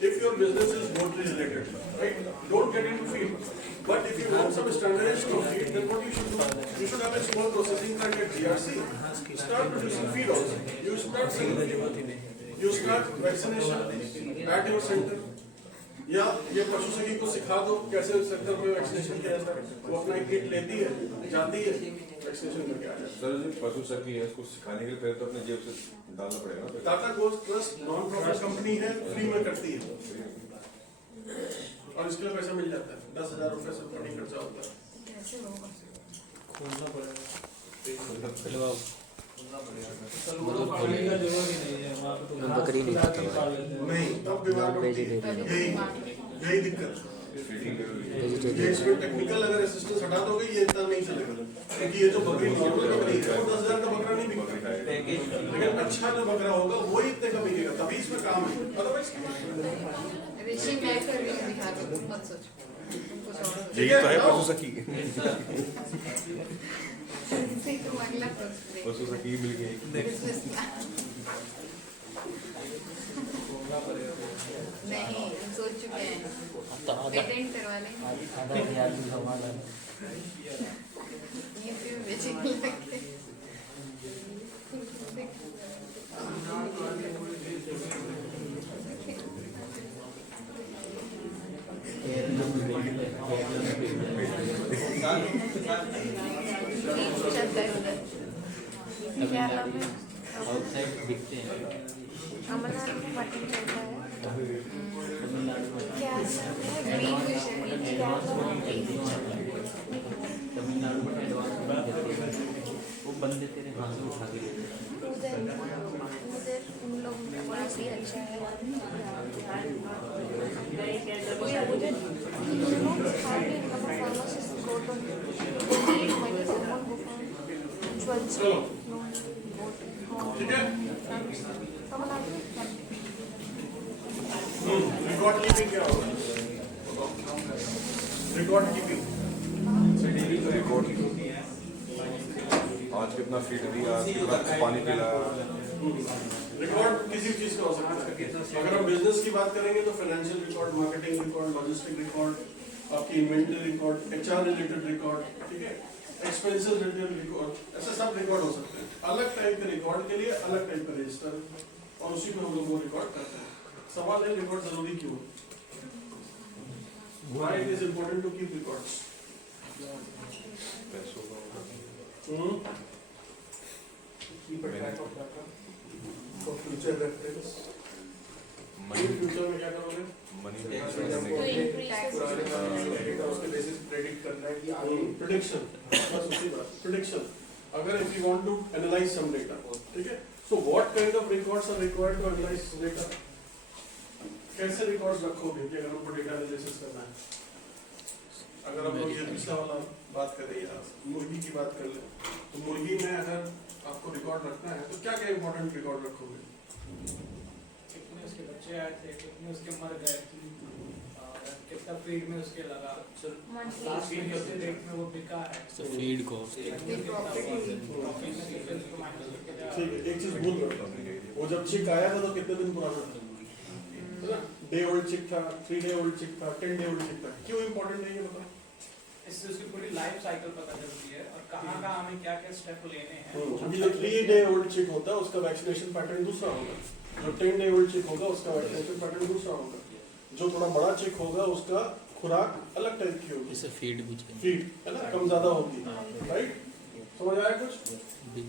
If your business is poultry related, right, don't get into feed. But if you want some standardized feed, then what you should do, you should have a small processing plant at GRC, start producing feed also. You start selling feed. You start vaccination at your center. या ये पशु सखी को सिखा दो कैसे सेक्टर में वैक्सीनेशन किया जाता है, वो अपना एक किट लेती है, जाती है, वैक्सीनेशन करके आ जाती है। सर जो पशु सखी है उसको सिखाने के लिए पहले तो अपने जेब से डालना पड़ेगा ना। Tata ghost trust non profit company है, फ्री में करती है और इसके लिए पैसा मिल जाता है, 10,000 रुपए से ऊपर नहीं खर्चा होता है। बकरी नहीं खाता नहीं तब बीमार पड़ती है, यही दिक्कत ये इसमें टेक्निकल अगर असिस्टेंस हटा दोगे ये इतना नहीं चलेगा, क्योंकि ये जो बकरी नॉर्मल बकरी है वो 10,000 का बकरा नहीं बिकेगा, लेकिन अच्छा जो बकरा होगा वो ही इतने का बिकेगा, तभी इसमें काम है, अदरवाइज यही तो है पशु सखी। पशु सखी मिल गई। नहीं सोच चुके हैं, पेटेंट करवा लेंगे, ये फिर बेचने लगे। चलता है उधर केरला में आउटसाइड दिखते हैं। तमिलनाडु में मटन चलता है, क्या तमिलनाडु में एडवांस में देते हैं, वो बंदे तेरे हाथ से उठा के लेते हैं। उधर उन लोगों का बड़ा सी अच्छा है, ठीक है। रिकॉर्ड कीपिंग क्या होगा? रिकॉर्ड कीपिंग आज कितना फीड दिया, कितना पानी पिलाया। रिकॉर्ड किसी चीज का हो सकता है। अगर हम बिजनेस की बात करेंगे तो financial record, marketing record, logistic record, आपकी inventory record, HR related record, ठीक है, एक्सपेंसेस रिलेटेड रिकॉर्ड, ऐसे सब रिकॉर्ड हो सकते हैं। अलग टाइप के रिकॉर्ड के लिए अलग टाइप का रजिस्टर, और उसी में हम लोग वो रिकॉर्ड करते हैं। सवाल है रिकॉर्ड जरूरी क्यों? Why it is important to keep records? Keep a track of data for future reference. Future में क्या करोगे? मनी to increase the उसके बेसिस प्रेडिक्ट करना है कि आगे प्रेडिक्शन बस उसी बात प्रिडिक्शन। अगर if you want to analyse some data, ठीक है, so what kind of records are required to analyse data? कैसे रिकॉर्ड्स रखोगे कि अगर हमको डेटा एनालिसिस करना है? अगर हम लोग ये पिछला वाला बात करें या मुर्गी की बात कर ले, तो मुर्गी में अगर आपको रिकॉर्ड रखना है तो क्या क्या इंपॉर्टेंट रिकॉर्ड रखोगे? कितने उसके बच्चे आए थे, कितने उसके मर गए, और कितना फीड में उसके लगा, लास्ट फीड कितने रेट में वो बिका है, फीड कॉस्ट। ठीक है, एक चीज भूल रहा, वो जब चिक आया था तो कितने दिन पुराना था, है ना? डे ओल्ड चिक था, 3 डे ओल्ड चिक था, 10 डे ओल्ड चिक था। क्यों इंपॉर्टेंट है ये बताओ? इससे उसकी पूरी लाइफ साइकिल पता चलती है और कहाँ कहाँ हमें क्या क्या स्टेप लेने हैं। क्योंकि जो 3 डे ओल्ड चिक होता है उसका वैक्सीनेशन पैटर्न दूसरा होगा, जो 10 डे ओल्ड चिक होगा उसका वैक्सीनेशन पैटर्न दूसरा होगा, जो थोड़ा बड़ा चिक होगा उसका खुराक अलग टाइप की होगी, इसे फीड पूछे, फीड है ना, कम ज्यादा होगी, राइट? समझ आया कुछ?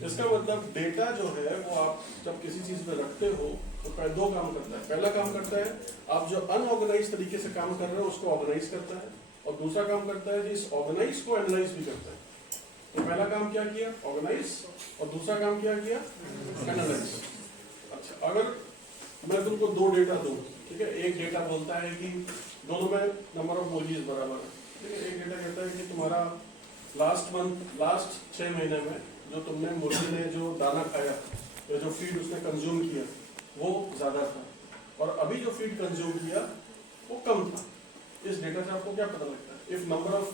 इसका मतलब डेटा जो है वो आप जब किसी चीज में रखते हो तो दो काम करता है। पहला काम करता है आप जो अनऑर्गेनाइज तरीके से काम कर रहे हो उसको ऑर्गेनाइज करता है, और दूसरा काम करता है जिस ऑर्गेनाइज को एनालाइज भी करता है। तो पहला काम क्या किया? ऑर्गेनाइज, और दूसरा काम क्या किया? एनालाइज। अच्छा, अगर मैं तुमको 2 डेटा दूं, ठीक है, एक डेटा बोलता है कि दोनों में नंबर ऑफ मुर्गीज बराबर है, ठीक है, एक डेटा कहता है कि तुम्हारा लास्ट 6 महीने में जो तुमने मुर्गी ने जो दाना खाया या जो फीड उसने कंज्यूम किया वो ज्यादा था, और अभी जो फीड कंज्यूम किया वो कम था। इस डेटा से आपको क्या पता लगता है? If number of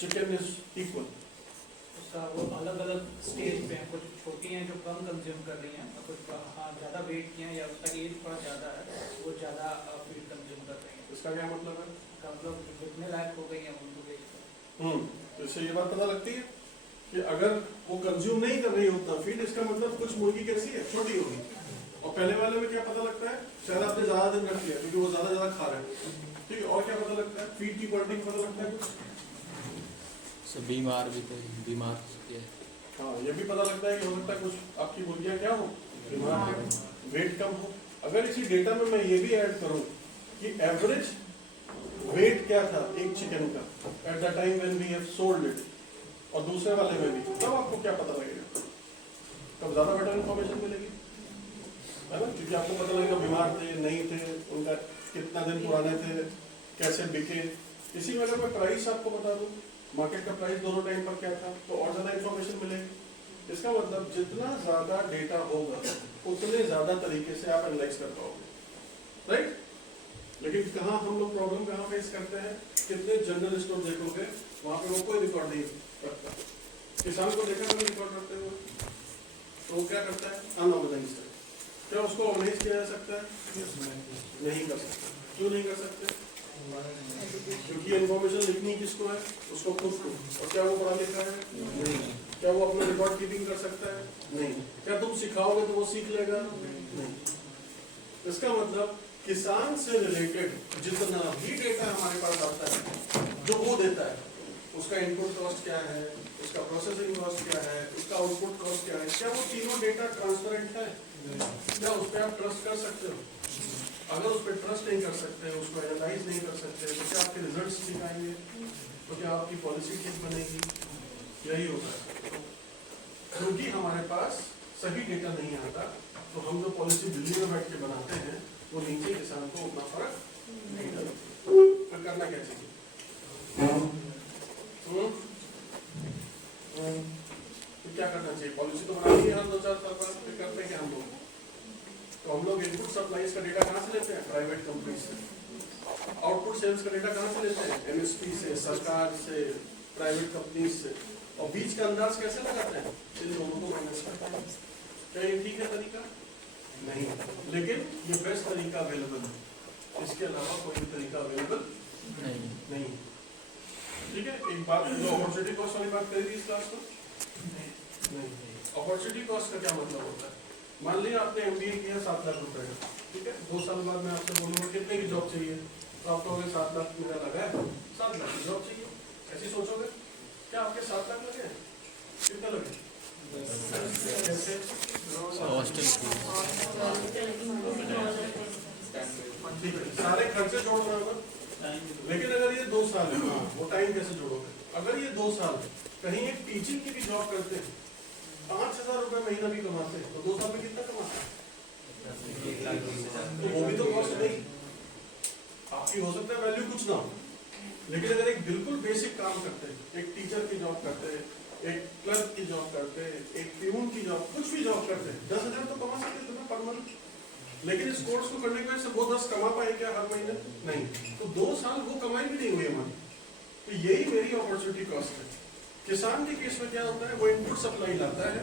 chicken is equal, उसका वो अलग अलग स्टेज पे हैं, कुछ छोटी हैं जो कम कंज्यूम कर रही हैं, और कुछ ज़्यादा वेट की हैं या उसका एज थोड़ा ज़्यादा है वो ज़्यादा फीड कंज्यूम कर रही हैं। इसका क्या मतलब है? इसका मतलब जितने लायक हो गई हैं उनको बेच तो इससे ये बात पता लगती है कि अगर वो कंज्यूम नहीं कर रही उतना फीड, इसका मतलब कुछ मुर्गी कैसी है? छोटी होगी। और पहले वाले में क्या पता लगता है? शायद आपने ज्यादा दिन रख लिया क्योंकि वो ज्यादा खा रहे हैं, ठीक है। और क्या पता लगता है? फीड की क्वालिटी पता लगता है कुछ, बीमार भी तो बीमार है। हाँ, ये भी पता लगता है कि हो सकता है कुछ आपकी मुर्गियाँ क्या हो, बीमार है, वेट कम हो। अगर इसी डेटा में मैं ये भी ऐड करूँ कि एवरेज वेट क्या था एक चिकन का at the time when we have sold it, और दूसरे वाले में भी, तब आपको क्या पता लगेगा? तब ज्यादा बेटर इन्फॉर्मेशन मिलेगी, है ना? क्योंकि आपको पता लगेगा बीमार थे, नहीं थे, उनका कितना दिन पुराने थे, कैसे बिके। इसी में अगर मैं प्राइस आपको बता दूं, मार्केट का प्राइस दोनों टाइम पर क्या था, तो और ज्यादा इन्फॉर्मेशन मिलेगी। इसका मतलब जितना ज्यादा डेटा होगा उतने ज्यादा तरीके से आप एनालाइज कर पाओगे, राइट? लेकिन कहाँ हम लोग प्रॉब्लम कहाँ फेस करते हैं? कितने जनरल स्टोर देखोगे वहां पे वो कोई रिकॉर्ड नहीं रखता। किसान को देखा कभी रिकॉर्ड रखते हुए? तो वो क्या करता है? अनऑर्गेनाइज्ड है। क्या उसको ऑर्गेनाइज किया जा सकता है? नहीं कर सकते। क्यों नहीं कर सकते? क्योंकि इन्फॉर्मेशन लिखनी किसको है? उसको खुद को। और क्या वो पढ़ा लिखा है? नहीं। क्या वो अपना रिकॉर्ड कीपिंग कर सकता है? नहीं। क्या तुम सिखाओगे तो वो सीख लेगा? नहीं। इसका मतलब किसान से रिलेटेड जितना भी डेटा हमारे पास आता है, जो वो देता है, उसका इनपुट कॉस्ट क्या है, उसका प्रोसेसिंग कॉस्ट क्या है, उसका आउटपुट कॉस्ट क्या है, क्या वो तीनों डेटा ट्रांसपेरेंट है? क्या उस पर आप ट्रस्ट कर सकते हो? अगर उस पर ट्रस्ट नहीं कर सकते, उसको एनालाइज नहीं कर सकते, तो क्या आपके रिजल्ट्स ठीक आएंगे? तो क्या आपकी पॉलिसी ठीक बनेगी? यही होता है। क्योंकि हमारे पास सही डेटा नहीं आता, तो हम जो पॉलिसी दिल्ली में बैठ के बनाते हैं वो नीचे किसान को उतना फर्क नहीं डालता। फिर करना क्या चाहिए? तो क्या करना चाहिए? पॉलिसी तो बनानी है हर 2-4 साल बाद, फिर करते हैं हम लोग। तो हम लोग इनपुट सप्लाईज का डेटा कहाँ से लेते हैं? प्राइवेट कंपनी से। आउटपुट सेल्स का डेटा कहाँ से लेते हैं? एमएसपी से, सरकार से, प्राइवेट कंपनी से। और बीच का अंदाज कैसे लगाते हैं? इन दोनों को माइनस करते हैं। क्या ये ठीक है तरीका? नहीं, लेकिन ये बेस्ट तरीका अवेलेबल है। इसके अलावा कोई तरीका अवेलेबल नहीं। ठीक है, एक बात जो अपॉर्चुनिटी कॉस्ट वाली बात करी थी इस क्लास में, नहीं। अपॉर्चुनिटी कॉस्ट का क्या मतलब होता है? मान लिया आपने एमबीए किया 7 लाख रुपए का, ठीक है, 2 साल बाद मैं आपसे बोलूँगा कितने की जॉब चाहिए, तो आप कहोगे 7 लाख मेरा लगा है, 7 लाख की जॉब चाहिए, ऐसी सोचोगे? क्या आपके 7 लाख लगे? कितना लगे? कैसे? ठीक है, सारे खर्चे जोड़ रहे हो, लेकिन अगर ये 2 साल है, वो टाइम कैसे जोड़ोगे? अगर ये 2 साल कहीं एक टीचिंग की भी जॉब करते हैं, 5,000 रुपए महीना भी कमाते हैं, तो 2 साल में कितना कमाते हैं? तो वो भी तो कॉस्ट नहीं। आपकी हो सकता है वैल्यू कुछ ना हो, लेकिन अगर एक बिल्कुल बेसिक काम करते हैं, एक टीचर की जॉब करते हैं, एक क्लर्क की जॉब करते हैं, एक प्यून की जॉब, कुछ भी जॉब करते हैं, 10,000 तो कमा सकते थे ना पर मंथ। लेकिन इस कोर्स को करने की वजह से वो 10 कमा पाए क्या हर महीने? नहीं। तो 2 साल वो कमाई भी नहीं हुई हमारी। तो यही मेरी अपॉर्चुनिटी कॉस्ट है। किसान के केस में क्या होता है, वो इनपुट सप्लाई लाता है,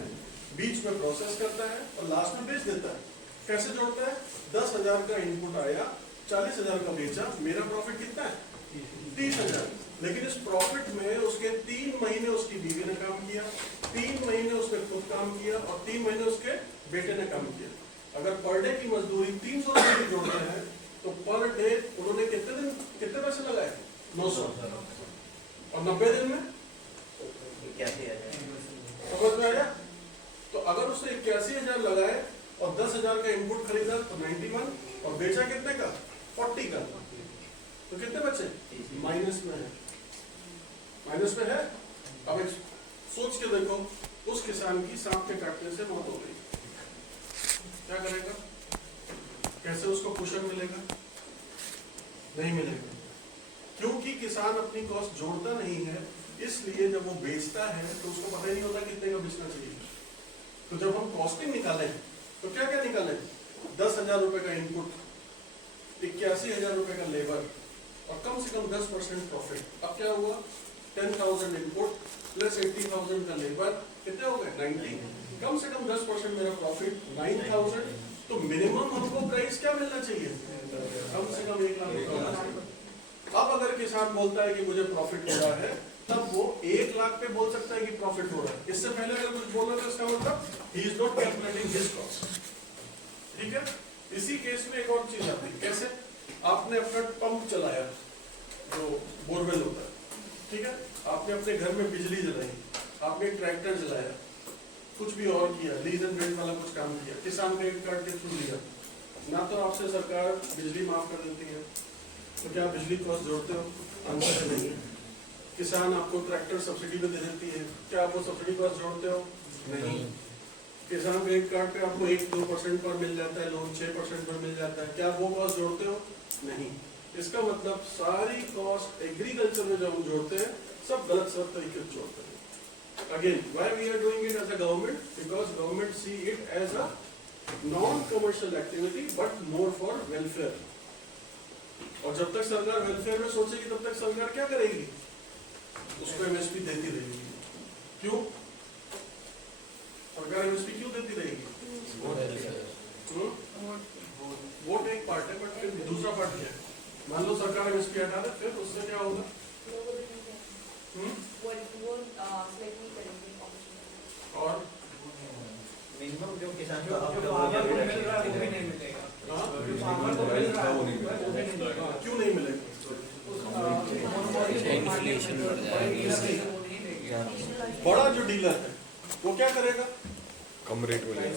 बीच में प्रोसेस करता है और लास्ट में बेच देता है। कैसे जोड़ता है? 10,000 का इनपुट आया, 40,000 का बेचा, मेरा प्रॉफिट कितना है? 30,000। लेकिन इस प्रॉफिट में उसके 3 महीने उसकी बीवी ने काम किया, 3 महीने उसने खुद काम किया और 3 महीने उसके बेटे ने काम किया। अगर पर डे की मजदूरी 300 रुपए की जोड़ते हैं तो पर डे उन्होंने कितने पैसे लगाए? 900। और 90 दिन में 81,000। समझ में आया? तो अगर उसने 81,000 लगाए और 10,000 का इनपुट खरीदा तो 91 और बेचा कितने का? 40 का। तो कितने बचे? माइनस में है। माइनस में है। अब एक सोच के देखो, उस किसान की सांप के काटने से मौत हो गई, क्या करेगा? कैसे उसको कुशन मिलेगा? नहीं मिलेगा, क्योंकि किसान अपनी कॉस्ट जोड़ता नहीं है। इसलिए जब वो बेचता है तो उसको पता ही नहीं होता कितने का बेचना चाहिए। तो जब हम कॉस्टिंग निकालें तो क्या क्या निकालें? 10,000 रुपए का इनपुट, 81,000 रुपए का लेबर और कम से कम 10% प्रॉफिट। अब क्या हुआ? 10,000 इनपुट प्लस 80,000 का लेबर, कितने हो गए? 90। कम से कम 10% मेरा प्रॉफिट 9,000। तो मिनिमम हमको प्राइस क्या मिलना चाहिए? कम से कम 1 लाख रुपए। अब अगर किसान बोलता है कि मुझे प्रॉफिट हो रहा है, तब वो 1 लाख पे बोल सकता है कि प्रॉफिट हो रहा है। इससे पहले अगर कुछ बोल रहा था इसका मतलब he is not calculating his cost. ठीक है। इसी केस में एक और चीज आती है, कैसे? आपने अपना पंप चलाया जो बोरवेल होता है, ठीक है, आपने अपने घर में बिजली जलाई, आपने ट्रैक्टर चलाया, कुछ भी और किया, लीज एंड रेंट वाला कुछ काम किया, किसान क्रेडिट कार्ड के थ्रू लिया, ना तो आपसे सरकार बिजली माफ कर देती है, तो क्या बिजली कॉस्ट जोड़ते हो? आंसर है नहीं। किसान आपको ट्रैक्टर सब्सिडी में दे देती है, क्या आप वो सब्सिडी कॉस्ट जोड़ते हो? नहीं। किसान क्रेडिट कार्ड पे आपको 1-2% पर मिल जाता है लोन, 6% पर मिल जाता है, क्या आप वो कॉस्ट जोड़ते हो? नहीं। इसका मतलब सारी कॉस्ट एग्रीकल्चर में जब हम जोड़ते हैं सब गलत तरीके से जोड़ते हैं। Again, why we are doing it as a government? Because government see it as a non commercial activity but more for welfare. और जब तक सरकार वेलफेयर में सोचेगी तब तक सरकार क्या करेगी? उसको एमएसपी देती रहेगी। क्यों? सरकार एमएसपी क्यों देती रहेगी? वोट एक पार्ट है, बट फिर दूसरा पार्ट क्या है? मान लो सरकार एमएसपी हटा दे, फिर उससे क्या होगा? और मिनिमम जो किसान जो फार्मर को मिल रहा है वो भी नहीं मिलेगा। जो फार्मर को मिल रहा है वो भी नहीं मिलेगा। क्यों नहीं मिलेगा? इन्फ्लेशन बढ़ जाएगा। बड़ा जो डीलर है वो क्या करेगा? कम रेट बोलेगा,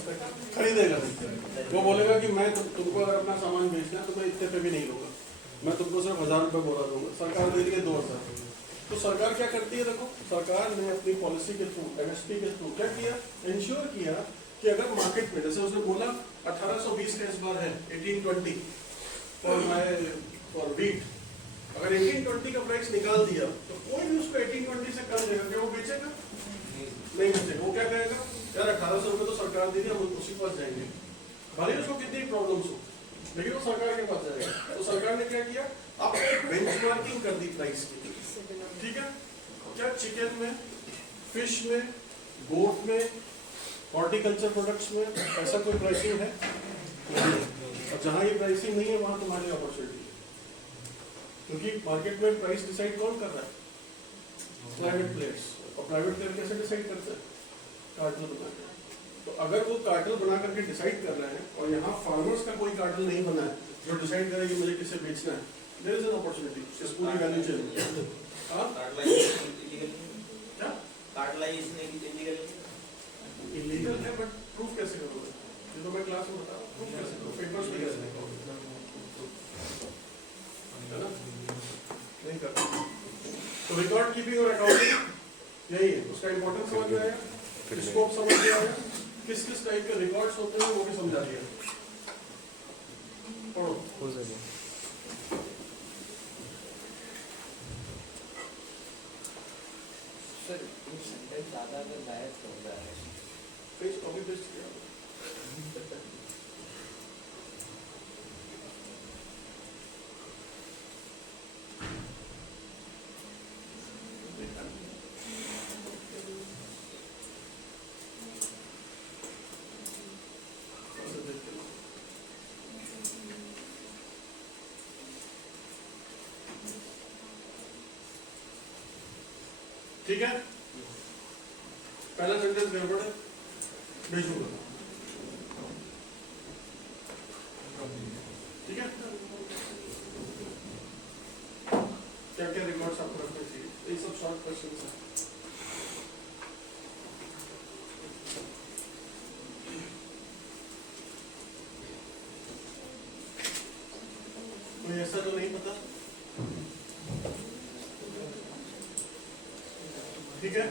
खरीदेगा नहीं। वो बोलेगा कि मैं तुमको अगर अपना सामान बेचना है तो मैं इतने पे भी नहीं लूंगा, मैं तुमको सिर्फ 1,000 रुपए बोला दूंगा। सरकार दे रही है 2,000। तो सरकार क्या करती है? देखो, सरकार ने अपनी पॉलिसी के थ्रू, एमएसपी के थ्रू क्या किया? इंश्योर किया कि अगर मार्केट में, जैसे उसने बोला 1820 का इस बार है, 1820 फॉर वीट, अगर 1820 का प्राइस निकाल दिया तो कोई भी उसको 1820 से कम देगा, क्या वो बेचेगा? नहीं बेचेगा। वो क्या कहेगा? यार 1,800 रुपए तो सरकार दे रही है, हम उसी पास जाएंगे, भले ही उसको कितनी प्रॉब्लम्स हो, लेकिन वो सरकार के पास जाएगा। तो सरकार ने क्या किया? अब बेंचमार्किंग कर दी प्राइस की। ठीक है। क्या चिकन में, फिश में, गोट में, हॉर्टिकल्चर प्रोडक्ट्स में ऐसा कोई प्राइसिंग है? और जहां ये प्राइसिंग नहीं है वहां तुम्हारी अपॉर्चुनिटी है, क्योंकि मार्केट में प्राइस डिसाइड कौन कर रहा है? Private players. और प्राइवेट प्लेयर कैसे डिसाइड करते हैं? कार्टेल बना के। तो अगर वो कार्टेल बना करके डिसाइड कर रहे हैं और यहाँ फार्मर्स का कोई कार्टेल नहीं बना है जो डिसाइड करे कि मुझे किसे बेचना है, देयर इज एन अपॉर्चुनिटी इस पूरी वैल्यू चेन में। इलीगल है, बट प्रूफ कैसे करोगे? ये तो मैं क्लास में बता रहा हूँ, प्रूफ कैसे करो? पेपर्स में कैसे देखोगे? है ना? नहीं करते। तो तो रिकॉर्ड कीपिंग और अकाउंटिंग यही है, उसका इंपॉर्टेंस समझ में आया, स्कोप समझ में आया, किस किस टाइप के रिकॉर्ड्स होते हैं वो भी समझा दिया। पढ़ो। हो सके सर एक सेंटेंस ज़्यादा अगर गायब हो रहा है पेज कॉपी पेस्ट किया। ठीक है, पहला सेंटेंस गड़बड़ है, भेजूंगा। ठीक है, क्या क्या रिकॉर्ड्स आपको रखने चाहिए, ये सब शॉर्ट क्वेश्चन है। कोई ऐसा तो नहीं पता? ठीक है,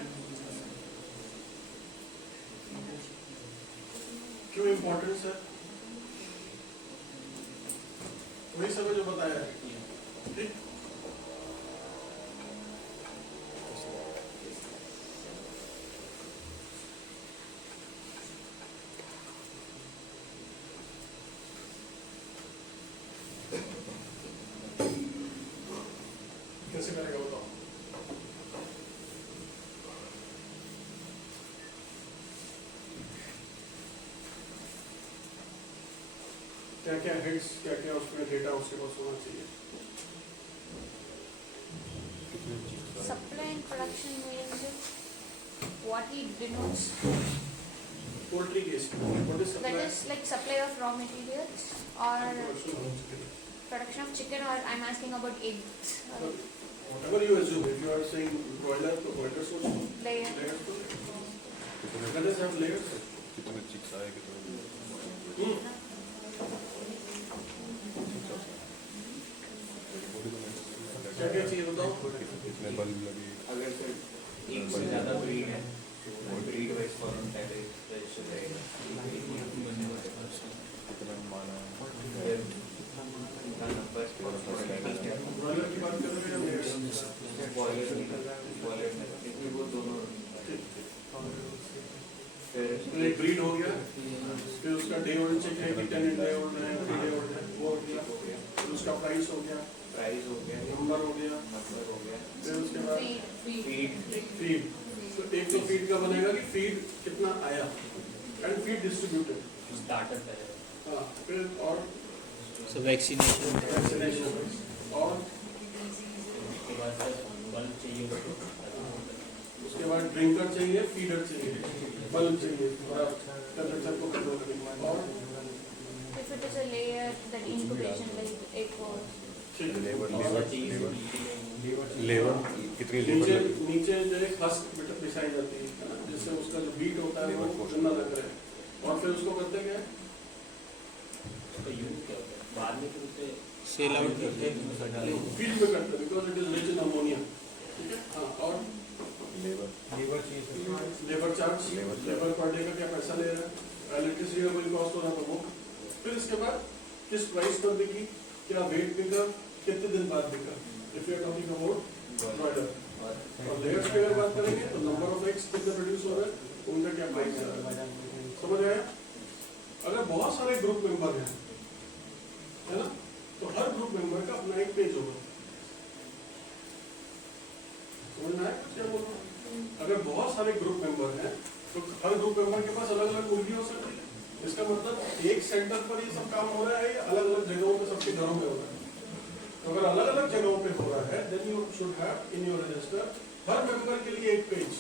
क्यों इम्पोर्टेंस है? वही सब जो बताया है। ठीक, कैसे करेगा बताओ? क्या क्या हेड्स, क्या क्या उसमें डेटा उसके पास होना चाहिए? Supply and production means what it denotes. Poultry case में what is That supply? is like supply of raw materials or production of chicken, or I'm asking about eggs. Or Whatever you assume, if you are saying broiler, तो broiler सोचो, layer. layers तो let us have layers. कितने चिक्स आए, कितने क्या क्या चाहिए बताओ? कितने बल्ब लगे, अगर सर एक से ज़्यादा ब्रीड है तो ब्रीड वाइज फॉर्म पहले रजिस्टर रहेगा कितना माना, उनका नंबर ब्रॉयलर की बात कर रहे हैं layers? बॉयलर निकल रहा है बॉयलर में लेकिन वो दोनों तो एक ब्रीड हो गया, फिर उसका डे ओल्ड चेक है कि 10 डे ओल्ड है, 3 डे ओल्ड है, वो हो गया, फिर उसका प्राइस हो गया, प्राइस हो गया नंबर हो गया, नंबर हो गया फिर उसके बाद Feed. Feed feed. तो एक तो फीड का बनेगा कि फीड कितना आया एंड फीड डिस्ट्रीब्यूटेड। स्टार्टर है हाँ, फिर और सो वैक्सीनेशन वैक्सीनेशन और उसके बाद सर बल्ब चाहिए उसके बाद ड्रिंकर चाहिए, फीडर चाहिए, बल्ब चाहिए और टेम्परेचर को कंट्रोल करने के लिए। और If it is a layer, then incubation like egg or ठीक है, लेबर कितनी लेबर नीचे लगी, नीचे जो है हस्क बिछाई जाती है ना, जिससे उसका जो बीट होता है वो गंदा लग रहा है। और फिर उसको करते क्या है? उसका यूज क्या होता है बाद में फिर उसे सेल आउट फील्ड में करते हैं because it is rich in ammonia. ठीक है, हाँ। और labour charge, labour per day का क्या पैसा ले रहा है, इलेक्ट्रिसिटी का कोई कॉस्ट हो रहा था वो। फिर इसके बाद किस प्राइस पर बिकी, क्या वेट बिका, कितने दिन बाद बिका। If you are talking about broiler और लेयर्स की अगर बात करेंगे तो नंबर ऑफ एग्स कितने प्रोड्यूस हो रहे हैं, उनका क्या प्राइस है, समझ आया? अगर बहुत सारे ग्रुप मेंबर हैं, है ना, तो हर ग्रुप मेंबर का अपना एक पेज होगा। समझ में आया क्या बोल रहा हूं? अगर बहुत सारे ग्रुप मेंबर हैं तो हर ग्रुप मेंबर के पास अलग अलग मुर्गी हो सकती है। इसका मतलब एक सेंटर पर ये सब काम हो रहा है या अलग अलग जगहों पे सबके घरों में हो रहा है? तो अगर अलग अलग जगहों पे हो रहा है then you should have in your register हर मेंबर के लिए एक पेज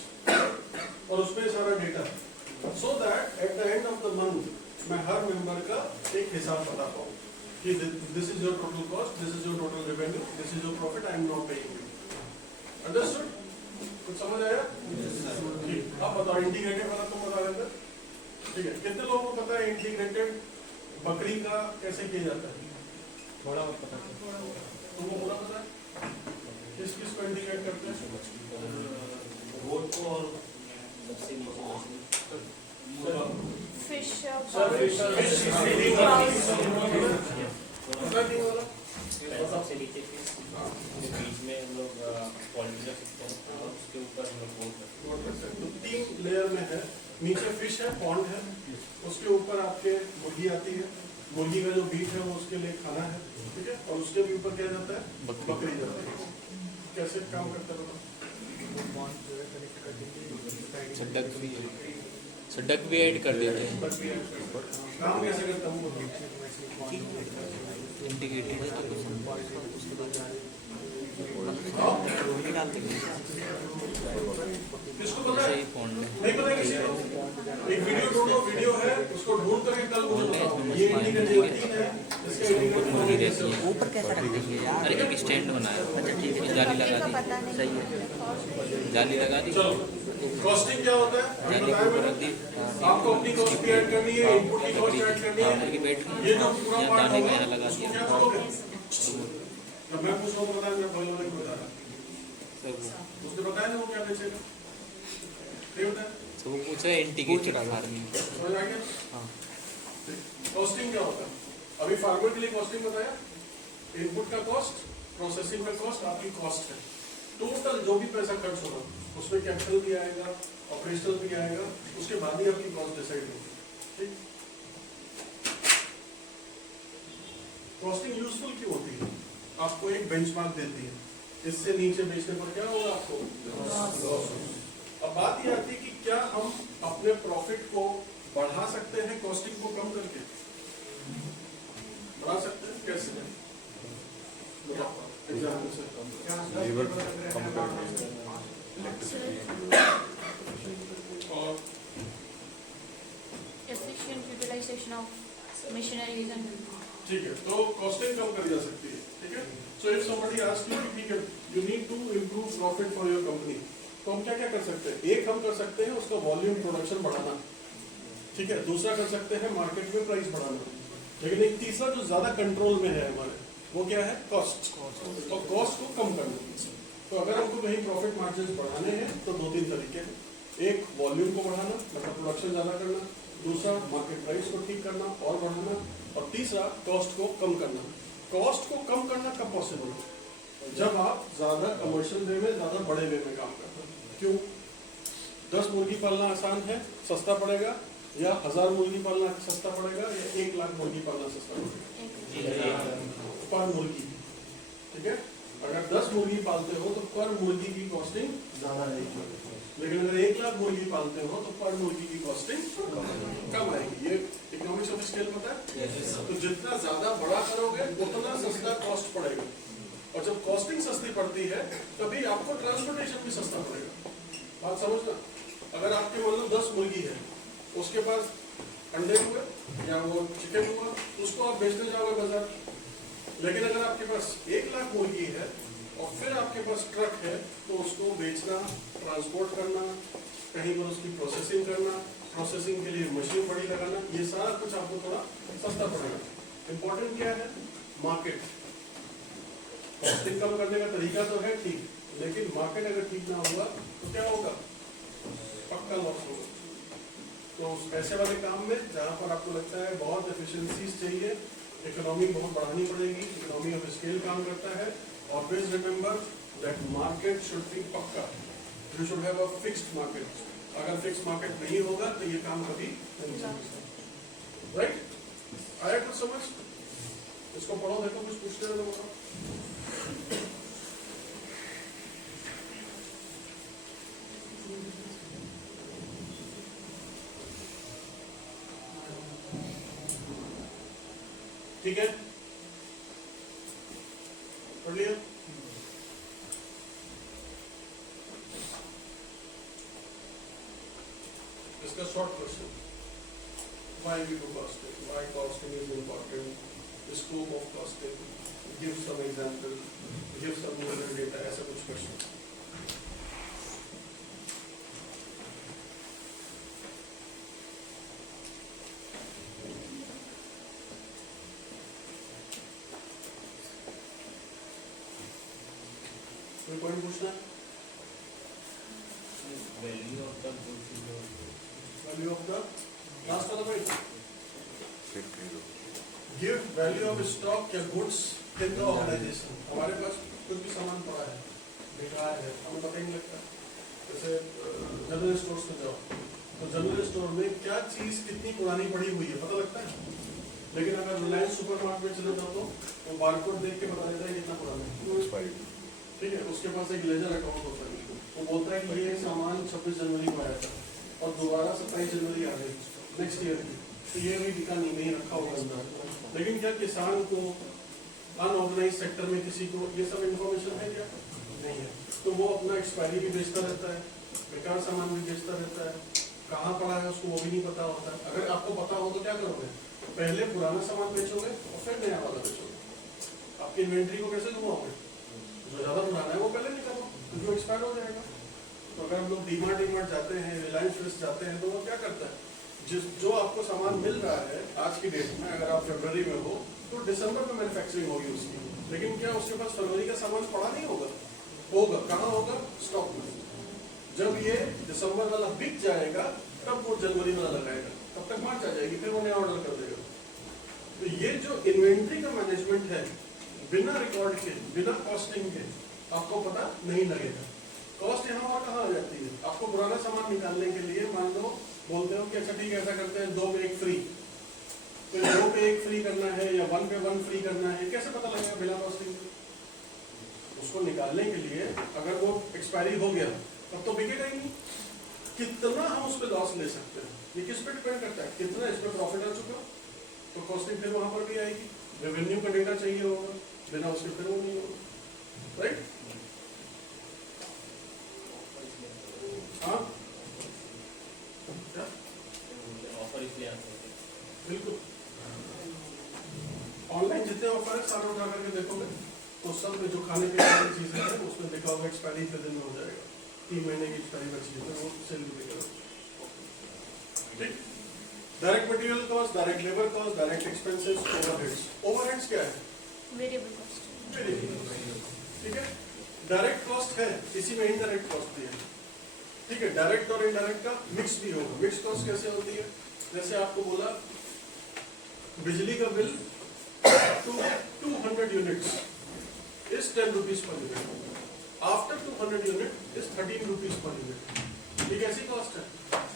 और उसमें सारा data, so that at the end of the month मैं हर मेंबर का एक हिसाब बता पाऊँ कि this is your total cost, this is your total revenue, this is your profit, I am not paying you. Understood? कुछ समझ आया? ठीक, अब बताओ इंटीग्रेटेड वाला तुम बता रहे थे। ठीक है, कितने लोगों को पता है इंटीग्रेटेड बकरी का कैसे किया जाता है? थोड़ा बहुत पता तुमको पूरा पता है? किस किस को इंडिकेट करते हैं? बोट को और सबसे नीचे फिश सबसे नीचे बीच में हम लोग क्वालिटी रख सकते हैं और उसके ऊपर हम लोग बोट रखते हैं। तो 3 लेयर में है, नीचे फिश है, पॉन्ड है, उसके ऊपर आपके मुर्गी आती है, मुर्गी का जो बीट है वो उसके लिए खाना है, ठीक है, और उसके भी ऊपर क्या जाता है? बकरी जाती है। कैसे काम करता है बताओ? डक भी ऐड कर देते हैं। काम कैसे करता हूँ? इंटीग्रेटेड है तो उसके बाद किसको पता है? सही पॉइंट है। नहीं पता है किसी को? एक वीडियो ढूंढो, वीडियो है, उसको ढूंढ करके कल मुझे बताओ। ये इंडिकेटर 3 है, इसका इंडिकेटर मुर्गी रहती है। ऊपर कैसा रखेंगे? अरे एक स्टैंड बनाया। अच्छा ठीक है, जाली लगा दी। सही है, जाली लगा दी। चलो, कॉस्टिंग क्या होता है? जाली को ऊपर रख दी। आपको अपनी कॉस्ट भी ऐड करनी है, इनपुट की कॉस्ट ऐड करनी है। मुर्गी बैठ ये गई, जो पूरा यहाँ पार्ट दाने का होगा, यहाँ लगा उसको दिया। क्या बोलोगे? जब मैं पूछ रहा हूँ तो बताया, मैं बोल रहा हूँ बता रहा। उसने बताया ना वो क्या बेचेगा? नहीं बताया? तो वो पूछ रहे इंटीग्रेटेड फार्मिंग। समझ आ गया? हाँ। कॉस्टिंग क्या होता है? अभी फार्मर के लिए कॉस्टिंग बताया, इनपुट का कॉस्ट, प्रोसेसिंग का कॉस्ट, आपकी कॉस्ट है। टोटल जो भी पैसा खर्च होगा उसमें कैपिटल भी आएगा, ऑपरेशनल भी आएगा, उसके बाद ही आपकी कॉस्ट डिसाइड होगी। ठीक? कॉस्टिंग यूजफुल क्यों होती है? आपको एक बेंचमार्क देती है, इससे नीचे बेचने पर क्या होगा आपको? लॉस। अब बात ये आती है कि क्या हम अपने प्रॉफिट को बढ़ा सकते हैं कॉस्टिंग को कम करके? बढ़ा सकते हैं कैसे? एग्जाम्पल से लेबर कम करके इलेक्ट्रिसिटी और efficient utilization of machineries and ठीक है, तो कॉस्टिंग कम करी जा सकती है। ठीक है, so if somebody ask you ठीक है you need to improve profit for your company, तो हम क्या क्या कर सकते हैं? एक हम कर सकते हैं उसका वॉल्यूम प्रोडक्शन बढ़ाना, ठीक है, दूसरा कर सकते हैं मार्केट में प्राइस बढ़ाना, लेकिन एक तीसरा जो ज्यादा कंट्रोल में है हमारे, वो क्या है? कॉस्ट, और कॉस्ट को कम करना। तो अगर हमको कहीं प्रॉफिट मार्जिन बढ़ाने हैं तो 2-3 तरीके हैं। एक वॉल्यूम को बढ़ाना, मतलब प्रोडक्शन ज्यादा करना, दूसरा मार्केट प्राइस को ठीक करना और बढ़ाना, और तीसरा कॉस्ट को कम करना। कॉस्ट को कम करना कब पॉसिबल है? जब आप ज्यादा कमर्शियल वे में, ज्यादा बड़े वे में काम करते हैं। क्यों? 10 मुर्गी पालना आसान है, सस्ता पड़ेगा, या 1000 मुर्गी पालना सस्ता पड़ेगा, या 1 लाख मुर्गी पालना सस्ता पड़ेगा? पर मुर्गी। ठीक है, अगर 10 मुर्गी पालते हो तो पर मुर्गी की कॉस्टिंग ज्यादा रहेगी, लेकिन अगर 1 लाख मुर्गी पालते हो तो पर मुर्गी की कॉस्टिंग कम आएगी। ये इकोनॉमिक्स ऑफ स्केल पता है? तो जितना ज्यादा बड़ा करोगे उतना सस्ता कॉस्ट पड़ेगा, और जब कॉस्टिंग सस्ती पड़ती है तभी आपको ट्रांसपोर्टेशन भी सस्ता पड़ेगा। बात समझना, अगर आपके मान लो 10 मुर्गी है, उसके पास अंडे हुए या वो चिकन हुआ, उसको आप बेचने जाओगे बाजार, लेकिन अगर आपके पास 1 लाख मुर्गी है और फिर आपके पास ट्रक है, तो उसको बेचना, ट्रांसपोर्ट करना, कहीं पर उसकी प्रोसेसिंग करना, प्रोसेसिंग के लिए मशीन बड़ी लगाना, ये सारा कुछ आपको थोड़ा सस्ता पड़ेगा। इंपॉर्टेंट क्या है? मार्केट। कॉस्टिंग कम करने का तरीका तो है ठीक, लेकिन मार्केट अगर ठीक ना हुआ तो क्या होगा? पक्का लॉस होगा। तो ऐसे वाले काम में जहाँ पर आपको लगता है बहुत एफिशिएंसीज चाहिए, इकोनॉमी बहुत बढ़ानी पड़ेगी, इकोनॉमी ऑफ स्केल काम करता है, always remember that market should be पक्का, you should have a fixed market. अगर फिक्स मार्केट नहीं होगा तो ये काम कभी नहीं चलेगा। राइट? आया कुछ समझ? इसको पढ़ो, देखो कुछ पूछते हैं तो बताओ। ठीक है, पढ़ लिया? इसका short question, why we do costing, why costing is important, the scope of costing, give some example, give some numerical data, ऐसा कुछ क्वेश्चन। कोई पॉइंट पूछना है? Value of the value of the last वाला point, give value of stock या गुड्स इन द ऑर्गेनाइजेशन। हमारे पास कुछ भी सामान पड़ा है, बेकार है, हमें पता ही नहीं लगता। जैसे जनरल स्टोर्स में जाओ तो जनरल स्टोर में क्या चीज कितनी पुरानी पड़ी हुई है पता लगता है, लेकिन अगर रिलायंस सुपरमार्केट में चले जाओ तो वो बारकोड देख के बता देता है कितना पुराना है। ठीक है, उसके पास एक लेजर अकाउंट होता है, वो बोलता है कि ये सामान 26 जनवरी को आया था और दोबारा 27 जनवरी आ गई नेक्स्ट ईयर की, तो ये भी बिका नहीं रखा होगा अंदर। लेकिन क्या किसान को अनऑर्गेनाइज सेक्टर में किसी को ये सब इन्फॉर्मेशन है क्या? नहीं है। तो वो अपना एक्सपायरी भी बेचता रहता है, बेकार सामान भी बेचता रहता है, कहाँ पड़ा है उसको वो भी नहीं पता होता। अगर आपको पता हो तो क्या करोगे? पहले पुराना सामान बेचोगे और फिर नया वाला बेचोगे। आपकी इन्वेंट्री को कैसे घुमाओगे? जो ज्यादा पुराना है वो पहले निकालो, तो जो एक्सपायर हो जाएगा। तो अगर हम लोग डीमार्ट जाते हैं, रिलायंस फ्रेश जाते हैं, तो वो क्या करता है, जो आपको सामान मिल रहा है आज की डेट में, अगर आप फरवरी में हो तो दिसंबर में मैन्युफैक्चरिंग होगी उसकी, लेकिन क्या उसके पास फरवरी का सामान पड़ा नहीं होगा? होगा। कहाँ होगा? स्टॉक में। जब ये दिसंबर वाला बिक जाएगा तब वो जनवरी वाला लगाएगा, तब तक मार्च आ जाएगी, फिर वो नया ऑर्डर कर देगा। तो ये जो इन्वेंट्री का मैनेजमेंट है, बिना रिकॉर्ड के, बिना कॉस्टिंग के आपको पता नहीं लगेगा। कॉस्ट यहाँ और कहाँ आ जाती है? आपको पुराना सामान निकालने के लिए मान लो बोलते हो कि अच्छा ठीक है ऐसा करते हैं 2 पे 1 फ्री, तो 2 पे 1 फ्री करना है या 1 पे 1 फ्री करना है, कैसे पता लगेगा बिना कॉस्टिंग के? उसको निकालने के लिए अगर वो एक्सपायरी हो गया तब तो बिकेगा ही नहीं। कितना हम उस पर लॉस ले सकते हैं, ये किस पे डिपेंड करता है, कितना इस पर प्रॉफिट आ चुका, तो कॉस्टिंग फिर वहां पर भी आएगी। रेवेन्यू का डेटा चाहिए होगा, बिना उसके फिर वो नहीं होगा, राइट? हाँ ऑफर इसलिए आते हैं बिल्कुल। ऑनलाइन जितने ऑफर है सारे उठा करके देखोगे तो सब में जो खाने पीने वाली चीजें हैं उसमें देखा होगा एक्सपायरी के दिन में हो जाएगा, 3 महीने की एक्सपायरी का चीज है वो सेल भी करो। ठीक, direct material cost, direct labour cost, direct expenses, overheads. Overheads क्या है? Variable cost. ठीक है, डायरेक्ट कॉस्ट है, इसी में इनडायरेक्ट कॉस्ट भी है। ठीक है, डायरेक्ट और इनडायरेक्ट का मिक्स भी होगा। मिक्स कॉस्ट कैसे होती है? जैसे आपको बोला बिजली का bill 200 units is 10 rupees per unit. After 200 unit is 13 rupees per unit. ये कैसी कॉस्ट है?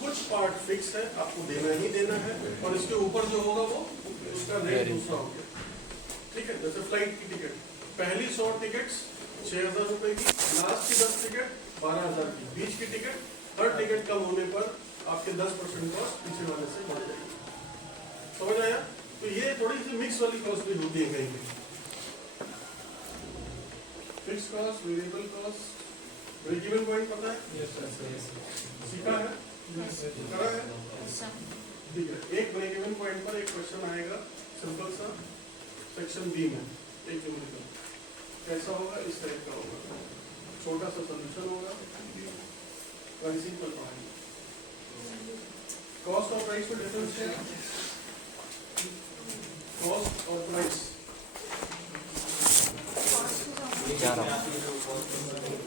कुछ पार्ट फिक्स है, आपको देना ही देना है, और इसके ऊपर जो होगा वो उसका रेट दूसरा हो गया। ठीक है, जैसे फ्लाइट की टिकट, पहली 100 टिकट्स 6,000 रुपए की, लास्ट की 10 टिकट 12,000 की, बीच की टिकट, हर टिकट कम होने पर आपके 10% कॉस्ट पीछे वाले से बढ़ जाएगी। समझ आया? तो ये थोड़ी सी मिक्स वाली कॉस्ट भी होती है कहीं कहीं। Fix cost, variable cost, break even point पता है? सीखा है? करा है? ठीक है, एक ब्रेक इवन पॉइंट पर एक क्वेश्चन आएगा सिंपल सा सेक्शन बी में, एक न्यूमेरिकल कैसा होगा, इस टाइप का होगा, छोटा सा सोल्यूशन होगा, वेरी सिंपल पढ़ाएंगे। कॉस्ट और प्राइस में डिफरेंस क्या है? कॉस्ट और प्राइस जा रहा हूँ।